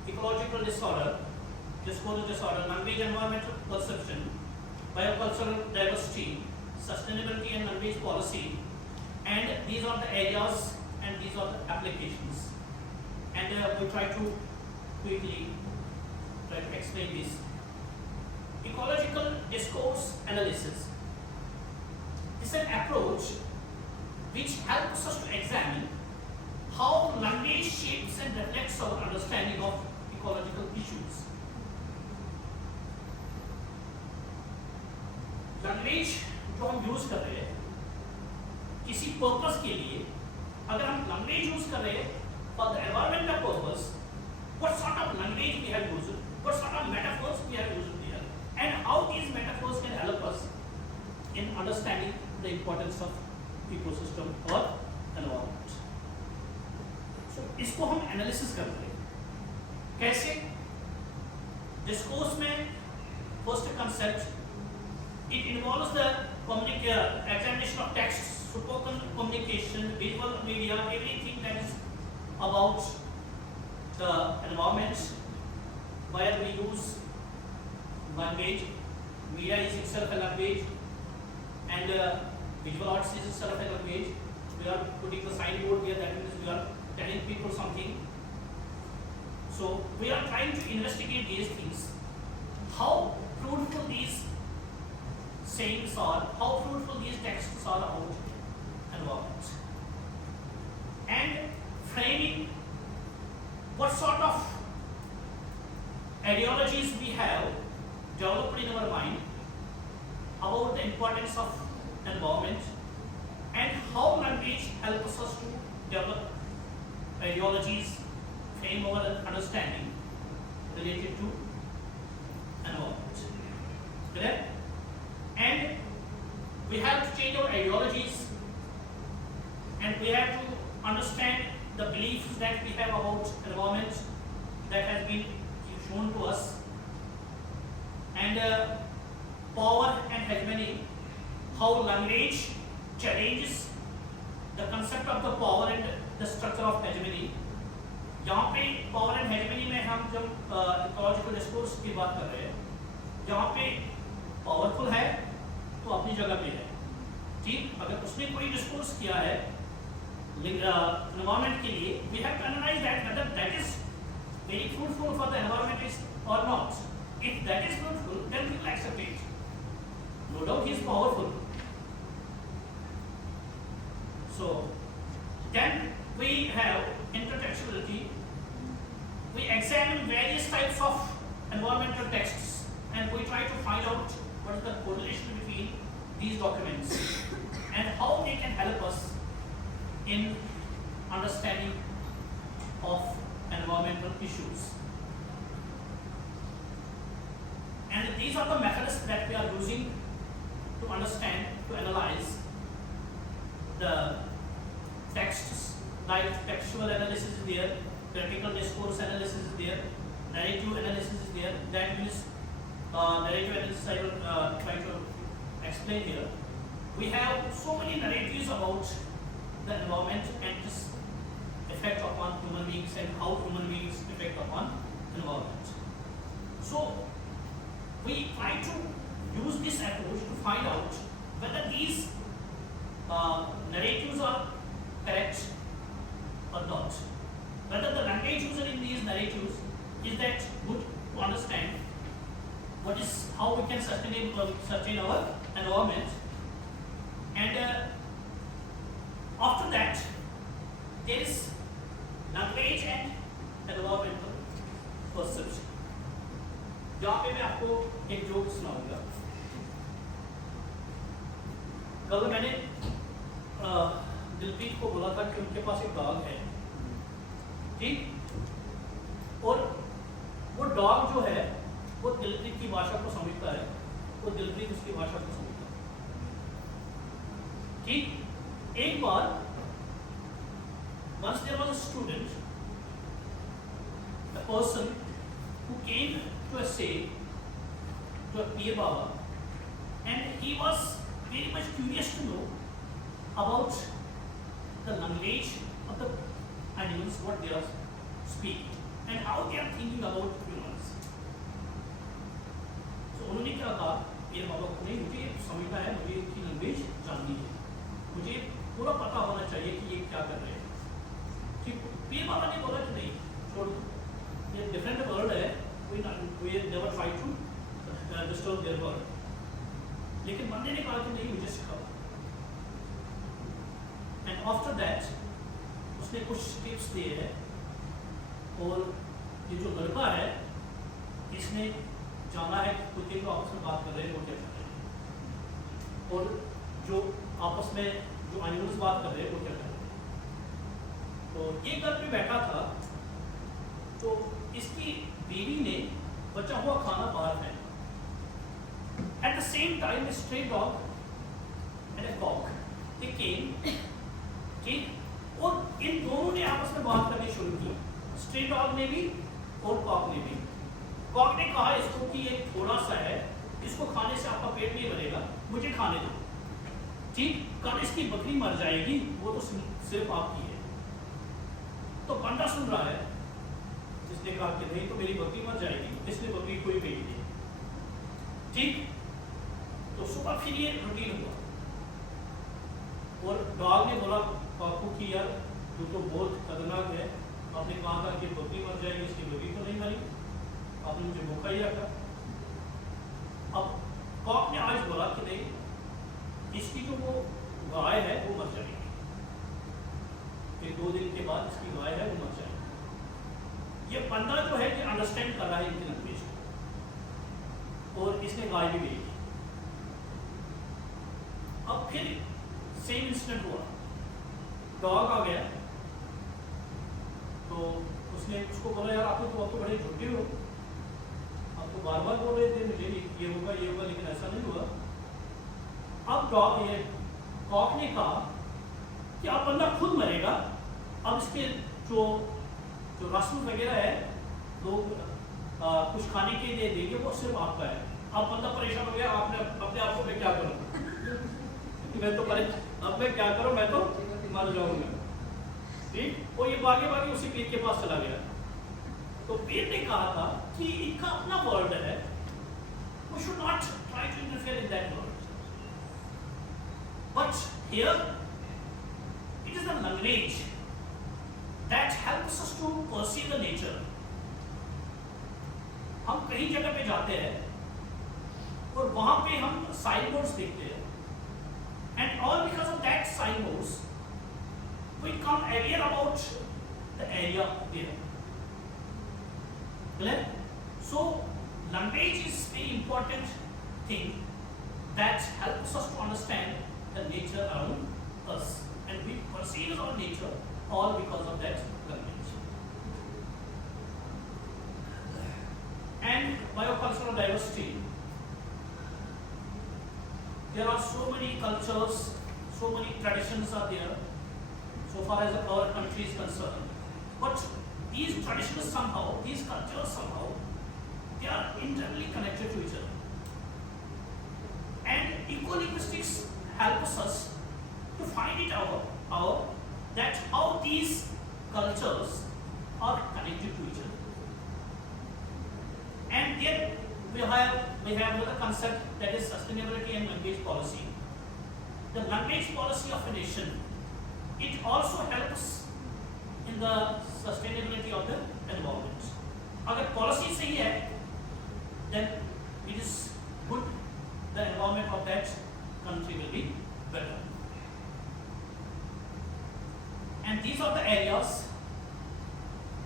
ecological disorder, discourse disorder, language environmental perception, biocultural diversity, sustainability and language policy, and these are the areas and these are the applications. And we try to quickly try to explain this. Ecological discourse analysis. This is an approach which helps us to examine how language shapes and reflects our understanding of ecological issues. Language जो हम use कर रहे हैं किसी purpose के लिए, अगर हम लैंग्वेज यूज कर रहे हैं for the environmental purpose, what sort of language we have used, what sort of metaphors we have used here, and how these metaphors can help us in understanding the importance of ecosystem or environment. So इसको हम analysis करते हैं. कैसे? Discourse में first concept, it involves the examination of text, spoken communication, visual media, everything that is about the environment where we use language. Media is itself a language, and visual arts is itself a language. We are putting the signboard here, that means we are telling people something. So we are trying to investigate these things, how fruitful these sayings are, how fruitful these texts are about environment, and framing what sort of ideologies we have developed in our mind about the importance of environment, and how language helps us to develop ideologies, framework, and understanding related to environment. Correct? And we have to change our ideologies, and we have to understand the beliefs that we have about environment that has been shown to us, and power and hegemony, how language challenges the concept of the power and the structure of hegemony. यहाँ पे power and hegemony में हम जब ecological discourse की बात कर रहे हैं, यहाँ पे powerful है तो अपनी जगह पे है, ठीक? अगर उसने कोई discourse किया है environment के लिए, we have to analyze that whether that is very fruitful for the environment is or not. If that is fruitful, then we will accept it. No doubt he is powerful. So then we have intertextuality. We examine various types of environmental texts and we try to find out what is the correlation between these documents and how they can help us in understanding of environmental issues. And these are the methods that we are using to understand, to analyze the texts, like textual analysis is there, critical discourse analysis is there, narrative analysis is there. That means narrative analysis I will try to explain here. We have so many narratives about the environment and its effect upon human beings and how human beings affect upon environment. So we try to use this approach to find out whether these narratives are correct or not. Whether the language used in these narratives is that good to understand what is how we can sustain our environment, and after that there is language and environmental perception. जहाँ पे मैं आपको एक joke सुनाऊंगा. कल मैंने दिलप्रीत को बोला था कि उनके पास एक डॉग है, ठीक? और वो डॉग जो है वो दिलप्रीत की भाषा को समझता है, वो दिलप्रीत उसकी भाषा को समझता है, ठीक? एक बार once there was a student, a person who came to a say to a Peer Baba, and he was very much curious to know about the language of the animals, what they are speaking and how they are thinking about humans. So उन्होंने क्या कहा, Peer Baba को नहीं, मुझे समझना है, मुझे इनकी लैंग्वेज जाननी है, मुझे पूरा पता होना चाहिए कि ये क्या कर रहे हैं, ठीक? Peer Baba ने बोला कि नहीं, छोड़ दो, ये डिफरेंट वर्ड है, we never try to disturb their word. लेकिन बंदे ने कहा कि नहीं, मुझे सिखाओ. And after that उसने कुछ टिप्स दिए हैं, और ये जो लड़का है इसने जाना है कि कुत्ते को आपस में बात कर रहे हैं वो क्या कर रहे हैं, और जो आपस में जो एनिमल्स बात कर रहे हैं वो क्या कर रहे हैं. तो ये घर पे बैठा था, तो इसकी बीवी ने बचा हुआ खाना बाहर फेंका. At the same time, a stray dog and a cock, they came, ठीक? और इन दोनों ने आपस में बात करनी शुरू की, स्ट्रे डॉग ने भी और कॉक ने भी. कॉक ने कहा इसको कि ये थोड़ा सा है, इसको खाने से आपका पेट नहीं भरेगा, मुझे खाने दो, ठीक? कल इसकी बकरी मर जाएगी, वो तो सिर्फ आपकी है. तो बंदा सुन रहा है, इसने कहा कि नहीं तो मेरी बकरी मर जाएगी, इसने बकरी को ही बेच दी, ठीक? तो सुबह फिर ये रूटीन हुआ, और डॉग ने बोला काकू की यार तू तो बहुत खतरनाक है, आपने कहा था कि बकरी मर जाएगी, इसकी बकरी तो नहीं मरी, आपने मुझे भूखा ही रखा. अब कॉक ने आज बोला कि नहीं, इसकी जो वो गाय है वो मर जाएगी, फिर 2 दिन के बाद इसकी गाय है वो मर जाएगी. ये बंदा जो है ये अंडरस्टैंड कर रहा है इनकी लैंग्वेज को, और इसने गाय भी बेची. अब फिर सेम इंसिडेंट हुआ, डॉग आ गया तो उसने उसको बोला यार आप तो बड़े झूठे हो, आप तो बार बार बोल रहे थे मुझे ये होगा लेकिन ऐसा नहीं हुआ। अब कॉक ने कहा कि अब बंदा खुद मरेगा, अब इसके जो रस्म वगैरह है लोग कुछ खाने के लिए देंगे वो सिर्फ आपका है। अब बंदा परेशान हो गया, आपने अपने आप को मैं क्या करूँ मैं तो अब मैं क्या करूँ, मैं तो मर जाऊंगा। ठीक, वो ये भागे उसी पीर के पास चला गया। तो पीर ने कहा था कि इनका अपना वर्ल्ड है, we should not try to interfere in that world. But here, it is the language that helps us to perceive the nature. हम कहीं जगह पे जाते हैं और वहां पे हम साइन बोर्ड्स देखते हैं, and all because of that sign boards, we become aware about the area there. Clear? So, language is a very important thing that helps us to understand the nature around us, and we perceive our nature all because of that language. And biocultural diversity. There are so many cultures, so many traditions are there, so far as our country is concerned. But these traditions somehow, these cultures somehow, they are internally connected to each other. And ecolinguistics helps us to find it out that how these cultures are connected to each other. And then we have another concept, that is sustainability and language policy. The language policy of a nation, it also helps in the sustainability of the environment. अगर policy सही है, then it is good, the environment of that country will be better. And these are the areas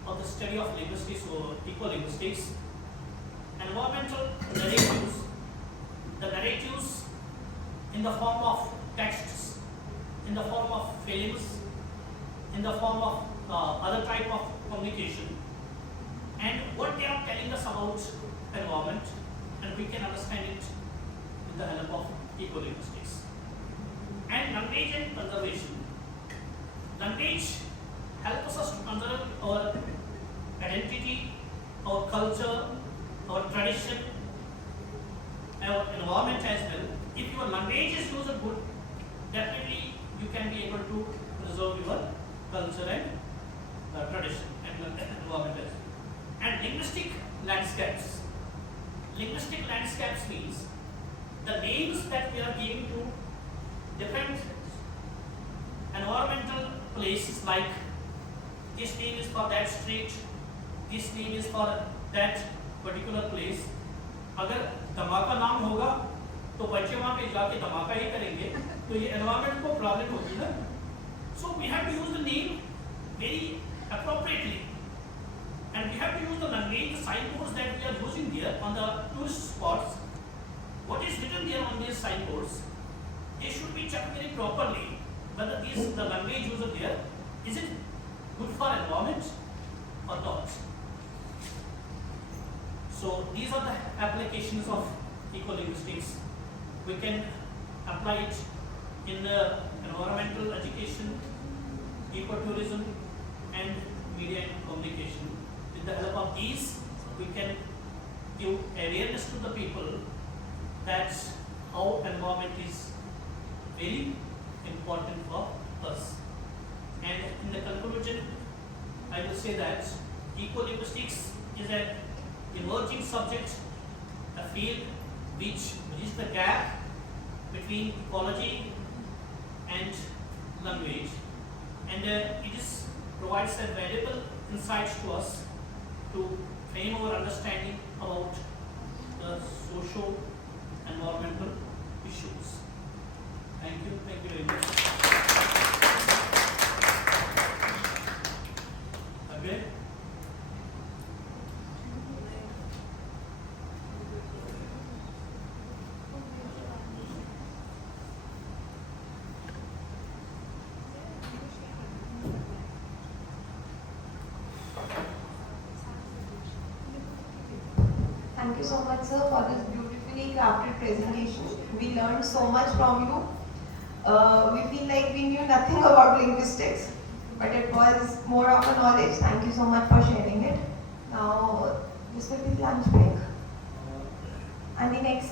of the study of linguistics or ecolinguistics. Environmental narratives, the narratives in the form of texts, in the form of films, in the form of other type of communication, and what they are telling us about environment, and we can understand it with the help of ecolinguistics. And language and conservation. Language helps us to conserve our identity, our culture, our tradition, our environment as well. If your language is used good, definitely you can be able to preserve your culture and tradition and environment as well. And linguistic landscapes. Linguistic landscapes means the names that we are giving to different environmental places, like this name is for that street, this name is for that particular place. अगर धमाका नाम होगा तो बच्चे वहाँ पे जाके धमाका ही करेंगे, तो ये environment को प्रॉब्लम होगी ना. So we have to use the name very appropriately, and we have to use the language, the signboards that we are using there on the tourist spots. What is written there on these signboards, they should be checked very properly whether the language used there, is it good for environment or not. So these are the applications of ecolinguistics. We can apply it in environmental education, ecotourism, and media and communication. With the help of these, we can give awareness to the people that how environment is very important for us. And in the conclusion, I will say that ecolinguistics is an emerging subject, a field which bridges the gap between ecology and language, and provides a valuable insights to us to frame our understanding about the social environmental issues. Thank you very much. Okay. Thank you so much, sir, for this beautifully crafted presentation. We learned so much from you. We feel like we knew nothing about linguistics, but it was more of a knowledge. Thank you so much for sharing it. Now, this will be the lunch break. And the next